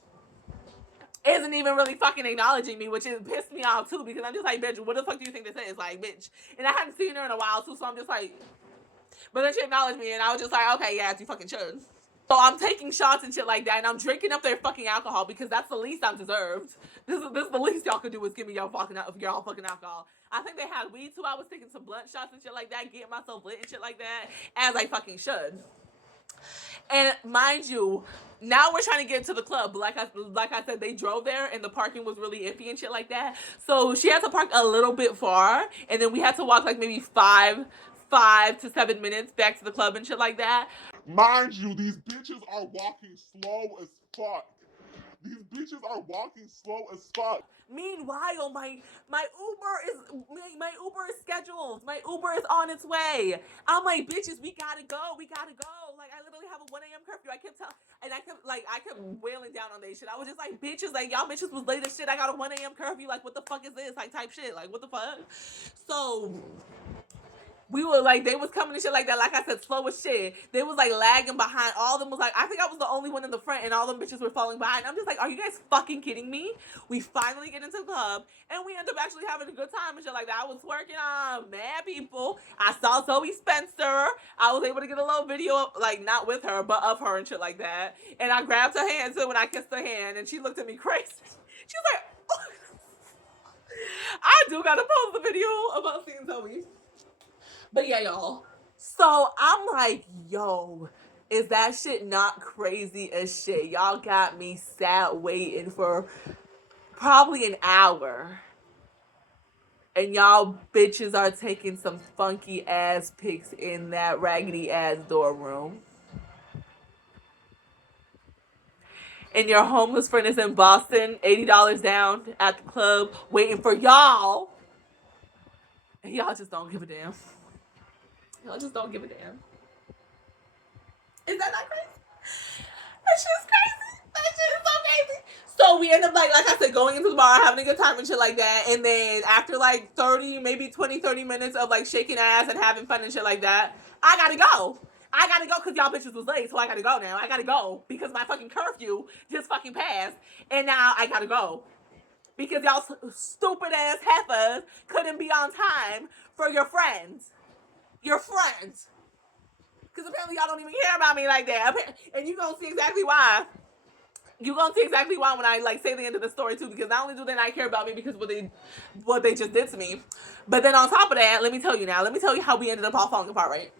isn't even really fucking acknowledging me, which is pissed me off too because I'm just like, bitch, what the fuck do you think this is? Like, bitch. And I hadn't seen her in a while too, so I'm just like, but then she acknowledged me and I was just like, okay, yeah, you fucking should. So I'm taking shots and shit like that and I'm drinking up their fucking alcohol because that's the least I'm deserved. This is the least y'all could do is give me y'all fucking alcohol. I think they had weed too. I was taking some blunt shots and shit like that, getting myself lit and shit like that, as I fucking should. And mind you, now we're trying to get to the club. Like I said, they drove there and the parking was really iffy and shit like that. So she had to park a little bit far, and then we had to walk like maybe five to 7 minutes back to the club and shit like that. Mind you, these bitches are walking slow as fuck. These bitches are walking slow as fuck. Meanwhile, my Uber is scheduled. My Uber is on its way. I'm like, bitches, we gotta go. We gotta go. Like, I literally have a 1 a.m. curfew. I kept telling, and I kept wailing down on this shit. I was just like, bitches, like y'all bitches was late as shit. I got a 1 a.m. curfew. Like, what the fuck is this? Like, type shit. Like, what the fuck? So we were like, they was coming and shit like that. Like I said, slow as shit. They was like lagging behind. All of them was like, I think I was the only one in the front, and all them bitches were falling behind. I'm just like, are you guys fucking kidding me? We finally get into the club, and we end up actually having a good time and shit like that. I was working on mad people. I saw Zoe Spencer. I was able to get a little video, of, like not with her, but of her and shit like that. And I grabbed her hand too when I kissed her hand, and she looked at me crazy. She was like, oh. I do gotta post the video about seeing Zoe. But yeah, y'all. So I'm like, yo, is that shit not crazy as shit? Y'all got me sat waiting for probably an hour. And y'all bitches are taking some funky ass pics in that raggedy ass dorm room. And your homeless friend is in Boston, $80 down at the club, waiting for y'all And y'all just don't give a damn. Y'all just don't give a damn. Is that not crazy? That shit's crazy. That shit is so crazy. So we end up like I said, going into the bar, having a good time and shit like that. And then after like 30, maybe 20, 30 minutes of like shaking ass and having fun and shit like that, I gotta go. I gotta go because y'all bitches was late, so I gotta go now. I gotta go because my fucking curfew just fucking passed. And now I gotta go. Because y'all stupid ass heifers couldn't be on time for your friends. Your friends. Because apparently y'all don't even care about me like that. And you gonna see exactly why. You gonna see exactly why when I like say the end of the story too. Because not only do they not care about me because what they just did to me, but then on top of that, let me tell you now. Let me tell you how we ended up all falling apart, right?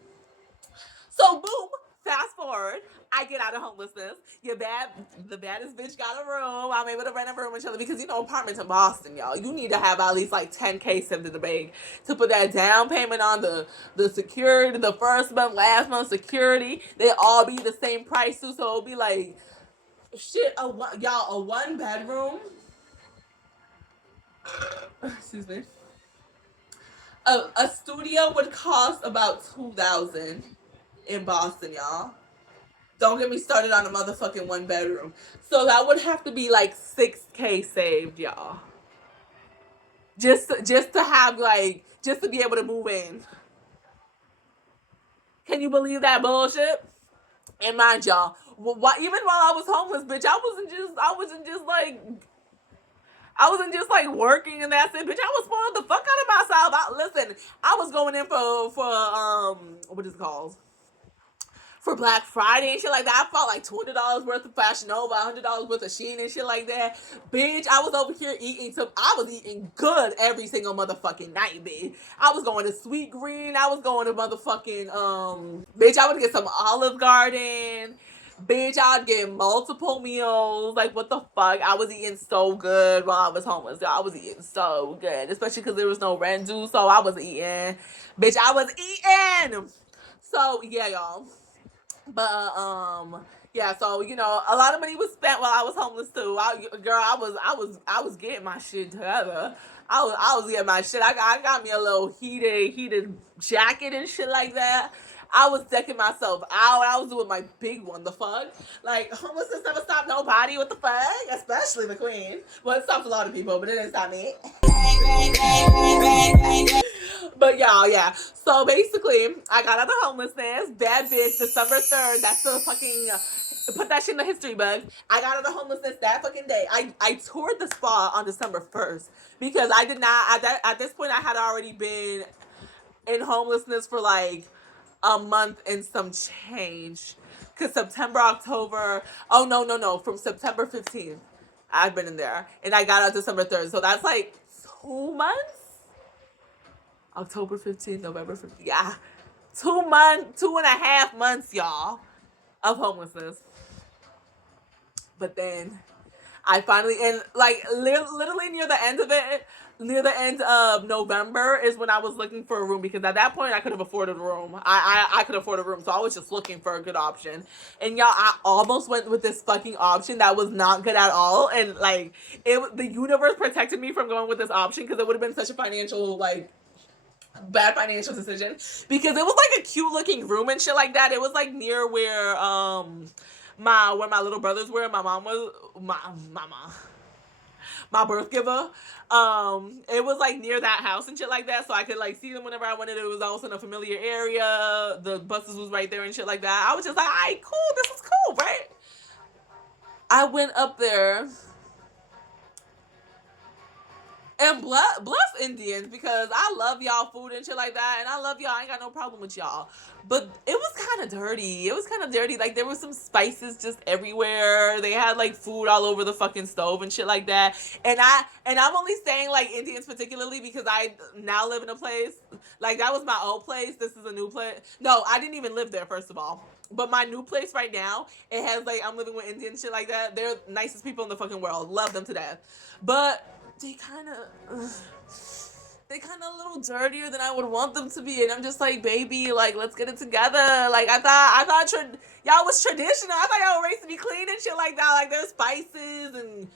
So boom, fast forward, I get out of homelessness. The baddest bitch got a room. I'm able to rent a room and chill because you know apartments in Boston, y'all. You need to have at least like 10K saved in the bank to put that down payment on the security, the first month, last month security. They all be the same price too, so it'll be like shit. Y'all, a one bedroom. Excuse me. A studio would cost about $2,000 in Boston, y'all. Don't get me started on a motherfucking one bedroom. So that would have to be like 6K saved, y'all. Just to have like just to be able to move in. Can you believe that bullshit? And mind y'all, even while I was homeless, bitch, I wasn't just like working and that's it, bitch. I was spoiled the fuck out of myself. Listen, I was going in for what is it called? For Black Friday and shit like that. I felt like $200 worth of Fashion Nova, $100 worth of Shein and shit like that. Bitch, I was over here I was eating good every single motherfucking night, bitch. I was going to Sweet Green. I was going to motherfucking, bitch, I would get some Olive Garden. Bitch, I'd get multiple meals. Like, what the fuck? I was eating so good while I was homeless. I was eating so good. Especially because there was no rent due, so I was eating. Bitch, I was eating. So, yeah, y'all. But yeah, so you know, a lot of money was spent while I was homeless too. I was getting my shit together. I was getting my shit. I got me a little heated jacket and shit like that. I was decking myself out. I was doing my big one. The fuck, like homelessness never stopped nobody. What the fuck, especially the queen. Well, it stopped a lot of people, but it didn't stop me. But y'all, yeah. So basically, I got out of homelessness. Bad bitch, December 3rd. That's the fucking. Put that shit in the history book. I got out of homelessness that fucking day. I toured the spa on December 1st because I did not at this point I had already been in homelessness for like a month and some change. Cause September, October. Oh no. From September 15th, I've been in there, and I got out December 3rd. So that's like 2 months. October 15th, November 15th. Yeah. 2 months, 2.5 months, y'all, of homelessness. But then I finally, and like literally near the end of November is when I was looking for a room because at that point I could have afforded a room. I could afford a room, so I was just looking for a good option. And y'all, I almost went with this fucking option that was not good at all. And like the universe protected me from going with this option because it would have been such a bad financial decision because it was like a cute looking room and shit like that. It was like near where my little brothers were. My mom was my birth giver. It was like near that house and shit like that, so I could like see them whenever I wanted. It was also in a familiar area. The buses was right there and shit like that. I was just like, alright, cool, this is cool, right? I went up there and bless Indians because I love y'all food and shit like that, and I love y'all. I ain't got no problem with y'all, but it was kind of dirty. It was kind of dirty. Like there was some spices just everywhere. They had like food all over the fucking stove and shit like that. And I'm only saying like Indians particularly because I now live in a place like that was my old place. This is a new place. No, I didn't even live there first of all. But my new place right now, it has like I'm living with Indians shit like that. They're the nicest people in the fucking world. Love them to death. But they kind of a little dirtier than I would want them to be, and I'm just like, baby, like let's get it together. Like I thought y'all was traditional. I thought y'all were raised to be clean and shit like that. Like there's spices and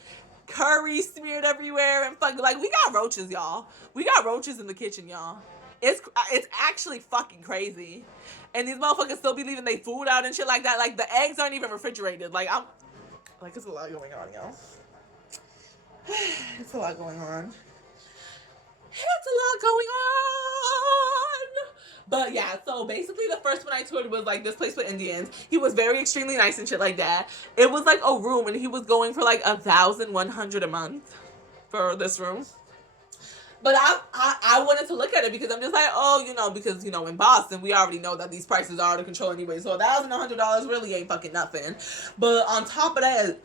curry smeared everywhere and fuck. Like we got roaches, y'all. We got roaches in the kitchen, y'all. It's actually fucking crazy. And these motherfuckers still be leaving their food out and shit like that. Like the eggs aren't even refrigerated. Like I'm like it's a lot going on, y'all. It's a lot going on. It's a lot going on. But yeah, so basically the first one I toured was like this place with Indians. He was very extremely nice and shit like that. It was like a room and he was going for like $1,100 a month for this room. But I wanted to look at it because I'm just like, oh, because in Boston we already know that these prices are out of control anyway. So $1,100 really ain't fucking nothing. But on top of that,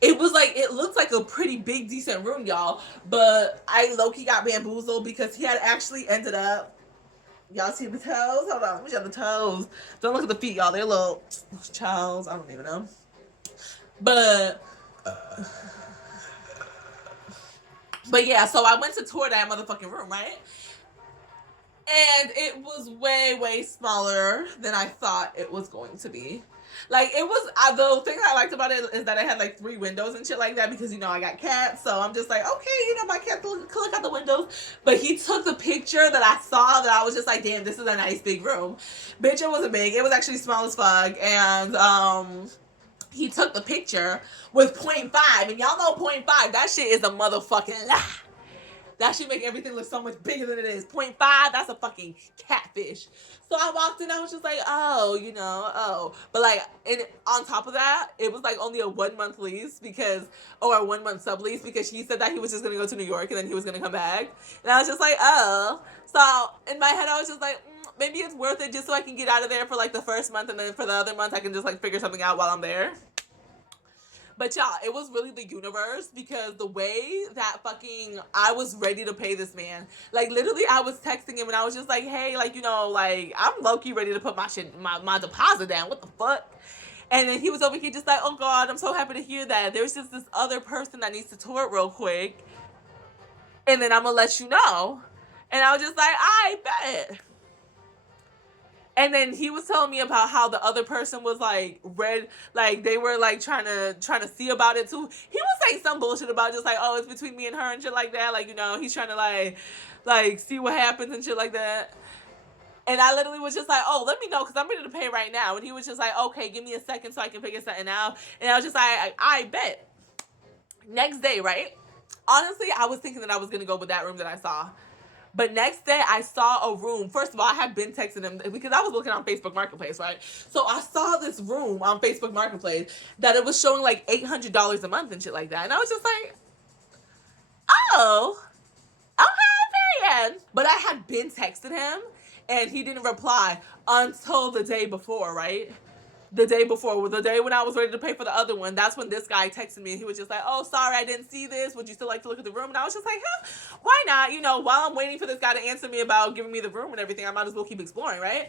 it looks like a pretty big decent room, y'all. But I low-key got bamboozled because he had actually ended up. Y'all see the toes? Hold on, let me show the toes. Don't look at the feet, y'all. They're little toes. I don't even know. But yeah, so I went to tour that motherfucking room, right? And it was way, way smaller than I thought it was going to be. Like, it was, the thing I liked about it is that it had, like, 3 windows and shit like that because, I got cats. So I'm just like, okay, my cat can look out the windows. But he took the picture that I saw that I was just like, damn, this is a nice big room. Bitch, it wasn't big. It was actually small as fuck. And, he took the picture with 0.5. And y'all know 0.5, that shit is a motherfucking lie. That should make everything look so much bigger than it is. 0.5, that's a fucking catfish. So I walked in, I was just like, oh. But like, and on top of that, it was like only a 1 month lease or a 1 month sublease because he said that he was just gonna go to New York and then he was gonna come back. And I was just like, oh. So in my head, I was just like, maybe it's worth it just so I can get out of there for like the first month and then for the other month I can just like figure something out while I'm there. But y'all, it was really the universe because the way that I was ready to pay this man. Like, literally, I was texting him and I was just like, hey, like, I'm low-key ready to put my deposit down. What the fuck? And then he was over here just like, oh, God, I'm so happy to hear that. There's just this other person that needs to tour it real quick. And then I'm going to let you know. And I was just like, I bet. And then he was telling me about how the other person was like they were like trying to see about it too. He was saying some bullshit about just like, oh, it's between me and her and shit like that. Like, he's trying to like see what happens and shit like that. And I literally was just like, oh, let me know because I'm ready to pay right now. And he was just like, okay, give me a second so I can figure something out. And I was just like, I bet. Next day, right? Honestly, I was thinking that I was gonna go with that room that I saw. But next day, I saw a room. First of all, I had been texting him because I was looking on Facebook Marketplace, right? So I saw this room on Facebook Marketplace that it was showing like $800 a month and shit like that. And I was just like, oh, okay, period. But I had been texting him and he didn't reply until the day before, right? The day before, the day when I was ready to pay for the other one, that's when this guy texted me and he was just like, oh, sorry, I didn't see this. Would you still like to look at the room? And I was just like, why not? While I'm waiting for this guy to answer me about giving me the room and everything, I might as well keep exploring, right?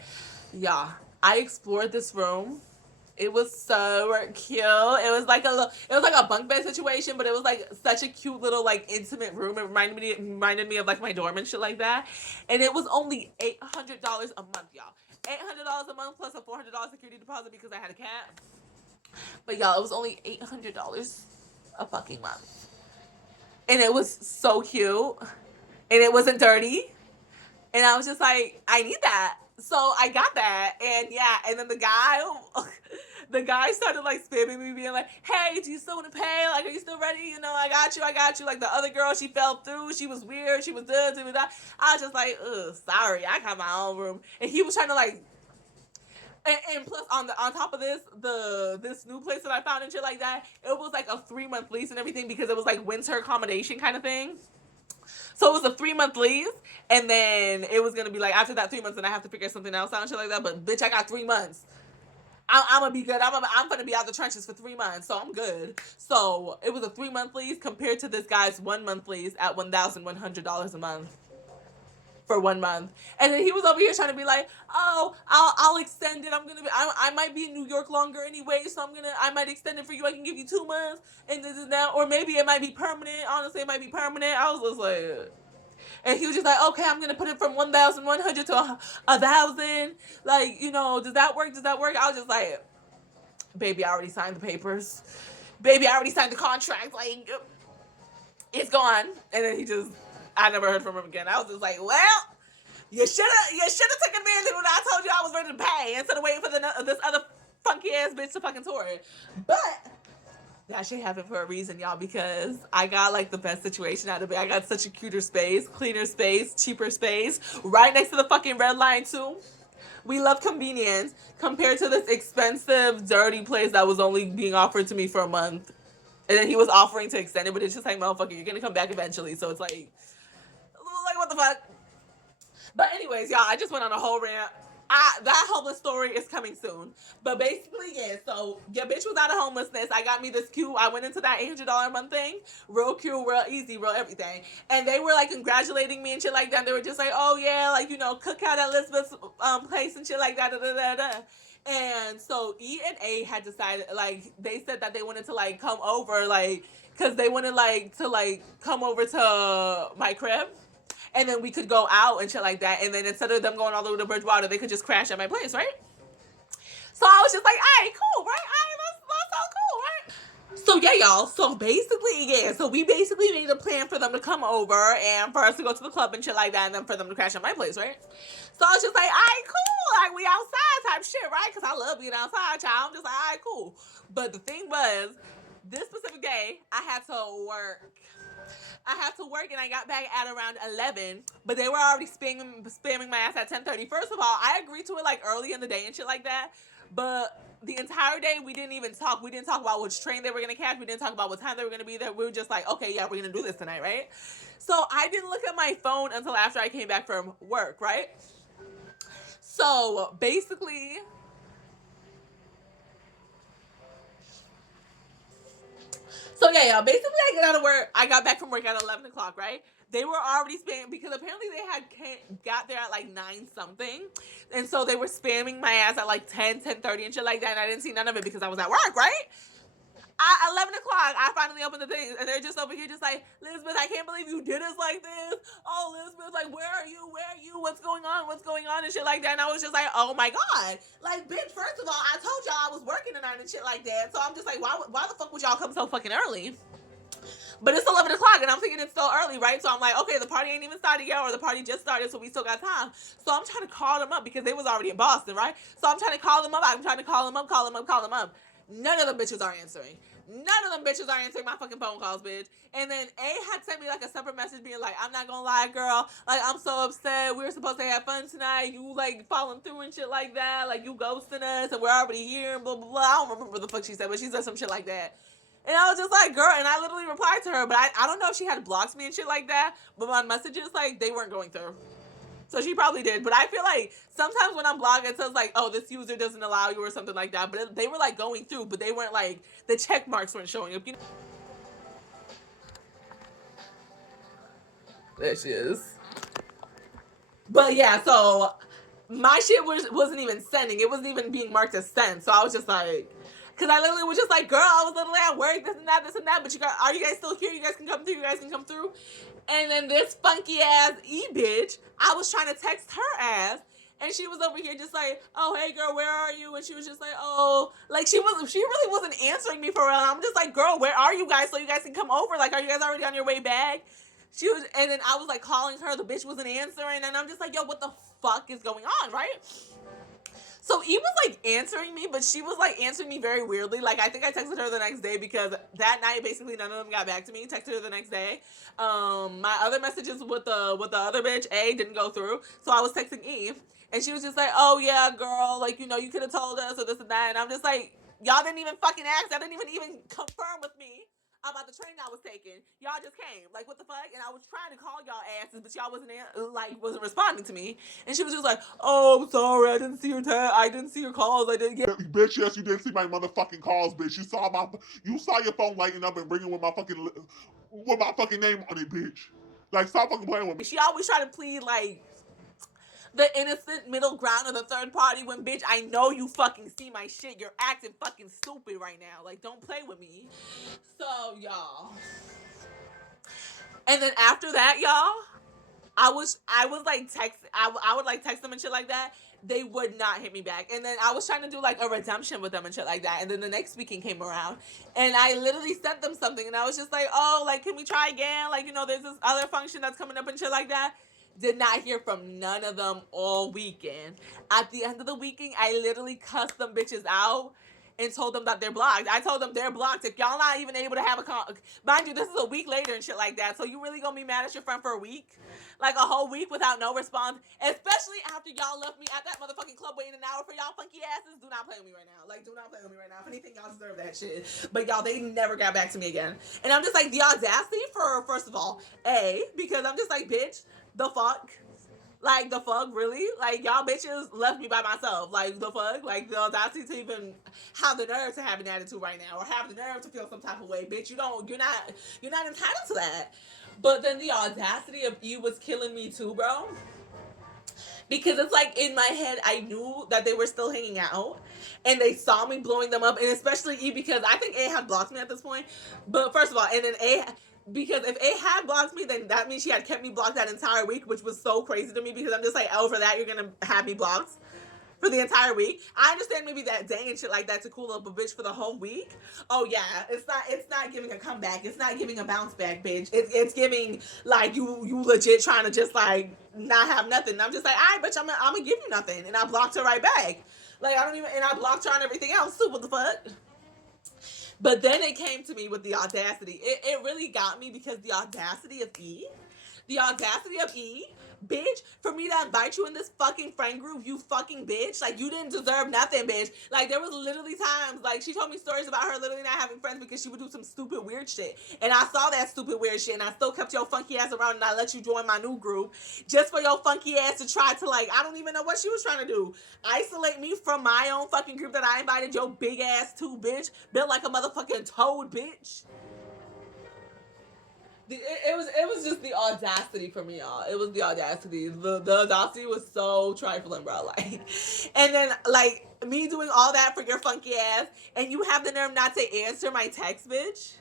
Yeah, I explored this room. It was so cute. It was like a bunk bed situation, but it was like such a cute little like intimate room. It reminded me of like my dorm and shit like that. And it was only $800 a month, y'all. $800 a month plus a $400 security deposit because I had a cat. But y'all, it was only $800 a fucking month. And it was so cute. And it wasn't dirty. And I was just like, I need that. So I got that. And yeah, and then the guy started like spamming me being like, hey, do you still want to pay? Like, are you still ready? I got you. Like the other girl, she fell through. She was weird. She was this. I was just like, ugh, sorry. I got my own room. And he was trying to like, and plus on top of this new place that I found and shit like that, it was like a 3-month lease and everything because it was like winter accommodation kind of thing. So it was a 3-month lease, and then it was gonna be like after that 3 months, then I have to figure something else out and shit like that. But bitch, I got 3 months. I'm gonna be good. I'm gonna be out the trenches for 3 months, so I'm good. So it was a 3-month lease compared to this guy's 1 month lease at $1,100 a month. For 1 month. And then he was over here trying to be like, oh, I'll extend it. I might be in New York longer anyway, so I might extend it for you. I can give you 2 months and this and that, or maybe it might be permanent. Honestly, it might be permanent. I was just like, and he was just like, okay, I'm gonna put it from 1,100 to 1,000. Like, does that work? I was just like, baby, I already signed the papers. Baby, I already signed the contract. Like, it's gone. And then I never heard from him again. I was just like, well, You should have taken advantage when I told you I was ready to pay instead of waiting for this other funky ass bitch to fucking tour it. But that shit happened for a reason, y'all, because I got like the best situation out of it. I got such a cuter space, cleaner space, cheaper space, right next to the fucking red line too. We love convenience compared to this expensive, dirty place that was only being offered to me for a month. And then he was offering to extend it, but it's just like, motherfucker, you're gonna come back eventually. So it's like what the fuck? But anyways, y'all, I just went on a whole rant. That homeless story is coming soon. But basically, yeah, so your bitch was out of homelessness. I got me this cute, I went into that $800 a month thing. Real cute, real easy, real everything. And they were like congratulating me and shit like that. They were just like, oh yeah, like, you know, cookout at Elizabeth's place and shit like that. Da, da, da, da. And so E and A had decided, like, they said that they wanted to like come over, like, because they wanted like to like come over to my crib, and then we could go out and shit like that. And then instead of them going all the way to Bridgewater, they could just crash at my place, right? So I was just like, all right, cool, right? All right, that's all cool, right? So yeah, y'all. So basically, yeah. So we basically made a plan for them to come over and for us to go to the club and shit like that, and then for them to crash at my place, right? So I was just like, all right, cool. Like, we outside type shit, right? Because I love being outside, child. I'm just like, all right, cool. But the thing was, this specific day, I had to work. And I got back at around 11, but they were already spamming my ass at 10:30. First of all, I agreed to it like early in the day and shit like that, but the entire day we didn't even talk. We didn't talk about which train they were gonna catch. We didn't talk about what time they were gonna be there. We were just like, okay, yeah, we're gonna do this tonight, right? So I didn't look at my phone until after I came back from work, right? So basically, basically I get out of work. I got back from work at 11 o'clock, right? They were already spamming because apparently they had got there at like 9 something, and so they were spamming my ass at like 10:30 and shit like that. And I didn't see none of it because I was at work, right? At 11 o'clock, I finally opened the thing, and they're just over here, just like, Elizabeth, I can't believe you did us like this. Oh, Elizabeth, like, where are you? Where are you? What's going on? What's going on? And shit like that. And I was just like, oh my God. Like, bitch, first of all, I told y'all I was working tonight and shit like that. So I'm just like, why the fuck would y'all come so fucking early? But it's 11 o'clock, and I'm thinking it's still early, right? So I'm like, okay, the party ain't even started yet, or the party just started, so we still got time. So I'm trying to call them up because they was already in Boston, right? So I'm trying to call them up. I'm trying to call them up. None of them bitches are answering. None of them bitches are answering my fucking phone calls, bitch. And then A had sent me like a separate message being like, I'm not gonna lie, girl. Like, I'm so upset. We were supposed to have fun tonight. You like falling through and shit like that. Like, you ghosting us and we're already here and blah, blah, blah. I don't remember what the fuck she said, but she said some shit like that. And I was just like, girl, and I literally replied to her, but I don't know if she had blocked me and shit like that, but my messages, like, they weren't going through. So she probably did, but I feel like sometimes when I'm blogging, it says like, oh, this user doesn't allow you or something like that, but they were like going through, but they weren't like, the check marks weren't showing up, you know? There she is. But yeah, so my shit wasn't even sending. It wasn't even being marked as sent. So I was just like, because I literally was just like, girl, I was literally at work, this and that. But are you guys still here? You guys can come through. You guys can come through. And then this funky ass E bitch, I was trying to text her ass. And she was over here just like, oh, hey, girl, where are you? And she was just like, oh, like she really wasn't answering me for real. And I'm just like, girl, where are you guys so you guys can come over? Like, are you guys already on your way back? She was, and then I was like calling her, the bitch wasn't answering, and I'm just like, yo, what the fuck is going on, right? So E was like answering me, but she was like answering me very weirdly. Like, I think I texted her the next day because that night basically none of them got back to me. Texted her the next day. My other messages with the other bitch A didn't go through, so I was texting E, and she was just like, oh yeah, girl, like, you know, you could have told us or this and that, and I'm just like, y'all didn't even fucking ask. Y'all didn't even confirm with me about the train I was taking. Y'all just came. Like, what the fuck? And I was trying to call y'all asses, but y'all wasn't responding to me. And she was just like, oh, I'm sorry, I didn't see your I didn't see your calls. I didn't get. Bitch, yes, you didn't see my motherfucking calls, bitch. You saw your phone lighting up and ringing with my fucking name on it, bitch. Like, stop fucking playing with me. She always try to plead like the innocent middle ground of the third party when, bitch, I know you fucking see my shit. You're acting fucking stupid right now. Like, don't play with me. So, y'all. And then after that, y'all, I was like I would like text them and shit like that. They would not hit me back. And then I was trying to do like a redemption with them and shit like that. And then the next weekend came around and I literally sent them something and I was just like, oh, like, can we try again? Like, you know, there's this other function that's coming up and shit like that. Did not hear from none of them all weekend. At the end of the weekend, I literally cussed them bitches out and told them that they're blocked. I told them they're blocked. If y'all not even able to have a mind you, this is a week later and shit like that. So you really gonna be mad at your friend for a week? Like a whole week without no response? Especially after y'all left me at that motherfucking club waiting an hour for y'all funky asses. Do not play with me right now. Like, do not play with me right now. If anything, y'all deserve that shit. But y'all, they never got back to me again. And I'm just like, the audacity for, first of all, because I'm just like, bitch, the fuck? Like, the fuck, really? Like, y'all bitches left me by myself. Like, the fuck? Like, the audacity to even have the nerve to have an attitude right now, or have the nerve to feel some type of way, bitch. You're not entitled to that. But then the audacity of you was killing me too, bro. Because it's like in my head, I knew that they were still hanging out, and they saw me blowing them up, and especially E because I think A had blocked me at this point. But first of all, and then A, because if A had blocked me, then that means she had kept me blocked that entire week, which was so crazy to me because I'm just like, oh, for that you're gonna have me blocked for the entire week. I understand maybe that day and shit like that to cool up a bitch for the whole week. Oh yeah, it's not giving a comeback. It's not giving a bounce back, bitch. It's giving like you legit trying to just like not have nothing. And I'm just like, all right, bitch, I'm gonna give you nothing, and I blocked her right back. Like I don't even, and I blocked her on everything else too. What the fuck? But then it came to me with the audacity. It really got me because the audacity of E, the audacity of E, bitch, for me to invite you in this fucking friend group, you fucking bitch. Like, you didn't deserve nothing, bitch. Like, there was literally times, like, she told me stories about her literally not having friends because she would do some stupid, weird shit. And I saw that stupid, weird shit, and I still kept your funky ass around, and I let you join my new group just for your funky ass to try to, like, I don't even know what she was trying to do. Isolate me from my own fucking group that I invited your big ass to, bitch. Built like a motherfucking toad, bitch. It was just the audacity for me, y'all. It was the audacity. The audacity was so trifling, bro. Like, and then like me doing all that for your funky ass, and you have the nerve not to answer my text, bitch.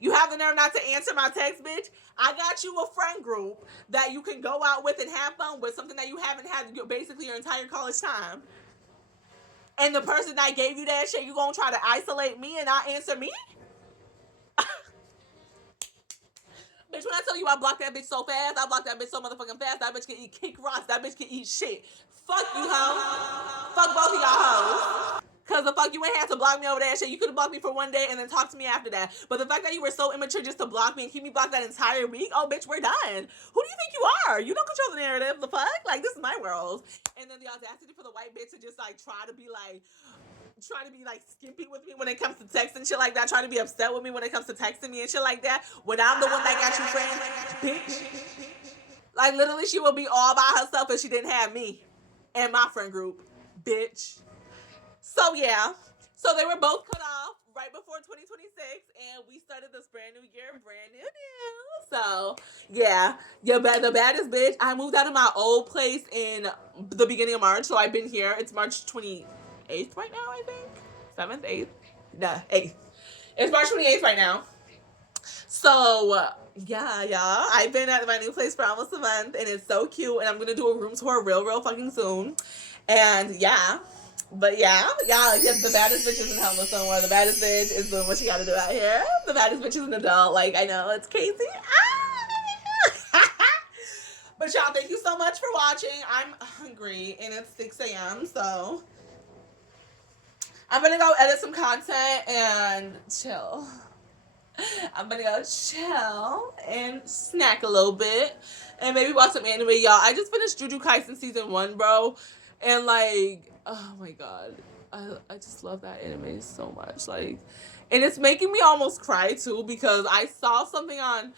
You have the nerve not to answer my text, bitch. I got you a friend group that you can go out with and have fun with, something that you haven't had basically your entire college time. And the person that gave you that shit, you gonna try to isolate me and not answer me? Bitch, when I tell you I blocked that bitch so fast, I blocked that bitch so motherfucking fast, that bitch can eat kick rocks, that bitch can eat shit. Fuck you, hoe. Fuck both of y'all hoes. Cause the fuck you ain't have to block me over that shit. You could have blocked me for one day and then talk to me after that. But the fact that you were so immature just to block me and keep me blocked that entire week, oh bitch, we're done. Who do you think you are? You don't control the narrative. The fuck? Like, this is my world. And then the audacity for the white bitch to just like try to be like skimpy with me when it comes to text and shit like that. Try to be upset with me when it comes to texting me and shit like that. When I'm the one that got you friends, bitch. Like literally, she will be all by herself if she didn't have me and my friend group, bitch. So yeah, so they were both cut off right before 2026, and we started this brand new year, brand new. So yeah, the baddest bitch. I moved out of my old place in the beginning of March, so I've been here. It's March 28th right now, I think. 7th, 8th, no 8th. It's March 28th right now. So yeah, y'all. I've been at my new place for almost a month, and it's so cute. And I'm gonna do a room tour real fucking soon. And yeah. But yeah, yes, the baddest bitch isn't homeless somewhere. The baddest bitch is doing what she gotta do out here. The baddest bitch is an adult. Like, I know, it's crazy. But y'all, thank you so much for watching. I'm hungry, and it's 6 a.m., so I'm gonna go edit some content and chill. I'm gonna go chill and snack a little bit and maybe watch some anime, y'all. I just finished Jujutsu Kaisen season 1, bro, and like, oh my god, I just love that anime so much. Like, and it's making me almost cry too because I saw something on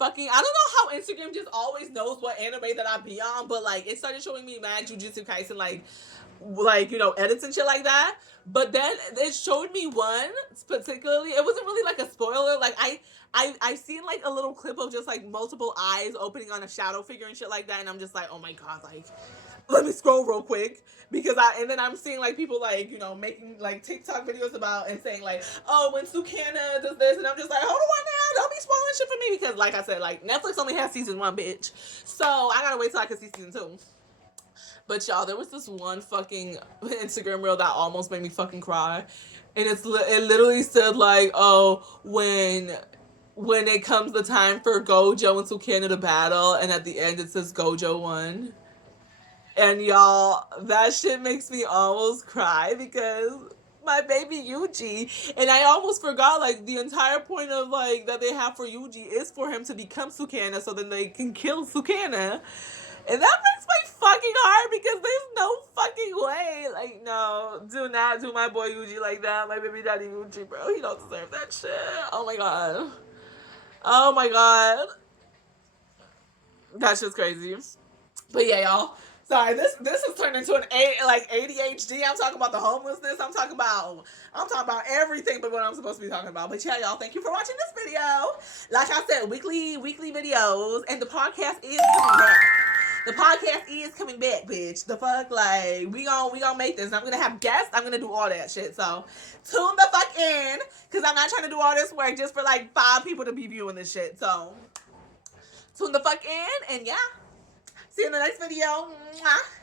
fucking, I don't know how Instagram just always knows what anime that I be on, but like it started showing me mad Jujutsu Kaisen like you know, edits and shit like that. But then it showed me one particularly. It wasn't really like a spoiler. Like I seen like a little clip of just like multiple eyes opening on a shadow figure and shit like that, and I'm just like, oh my god, like let me scroll real quick because and then I'm seeing like people like, you know, making like TikTok videos about and saying like, oh, when Sukana does this, and I'm just like, hold on now, don't be spoiling shit for me because like I said, like Netflix only has season 1, bitch. So I gotta wait till I can see season 2. But y'all, there was this one fucking Instagram reel that almost made me fucking cry. And it literally said like, oh, when when it comes the time for Gojo and Sukuna to battle, and at the end it says Gojo won. And y'all, that shit makes me almost cry because my baby Yuji, and I almost forgot like the entire point of like that they have for Yuji is for him to become Sukuna so then they can kill Sukuna. And that breaks my fucking heart because there's no fucking way. Like, no, do not do my boy Yuji like that. My baby daddy Yuji, bro. He don't deserve that shit. Oh my god. Oh my god. That's just crazy. But yeah, y'all. Sorry, this has turned into an ADHD. I'm talking about the homelessness. I'm talking about everything but what I'm supposed to be talking about. But yeah, y'all, thank you for watching this video. Like I said, weekly videos, and the podcast is coming back. The podcast is coming back, bitch. The fuck, like we gonna make this. I'm gonna have guests. I'm gonna do all that shit. So tune the fuck in, cause I'm not trying to do all this work just for like 5 people to be viewing this shit. So tune the fuck in, and yeah. See you in the next video. Mwah.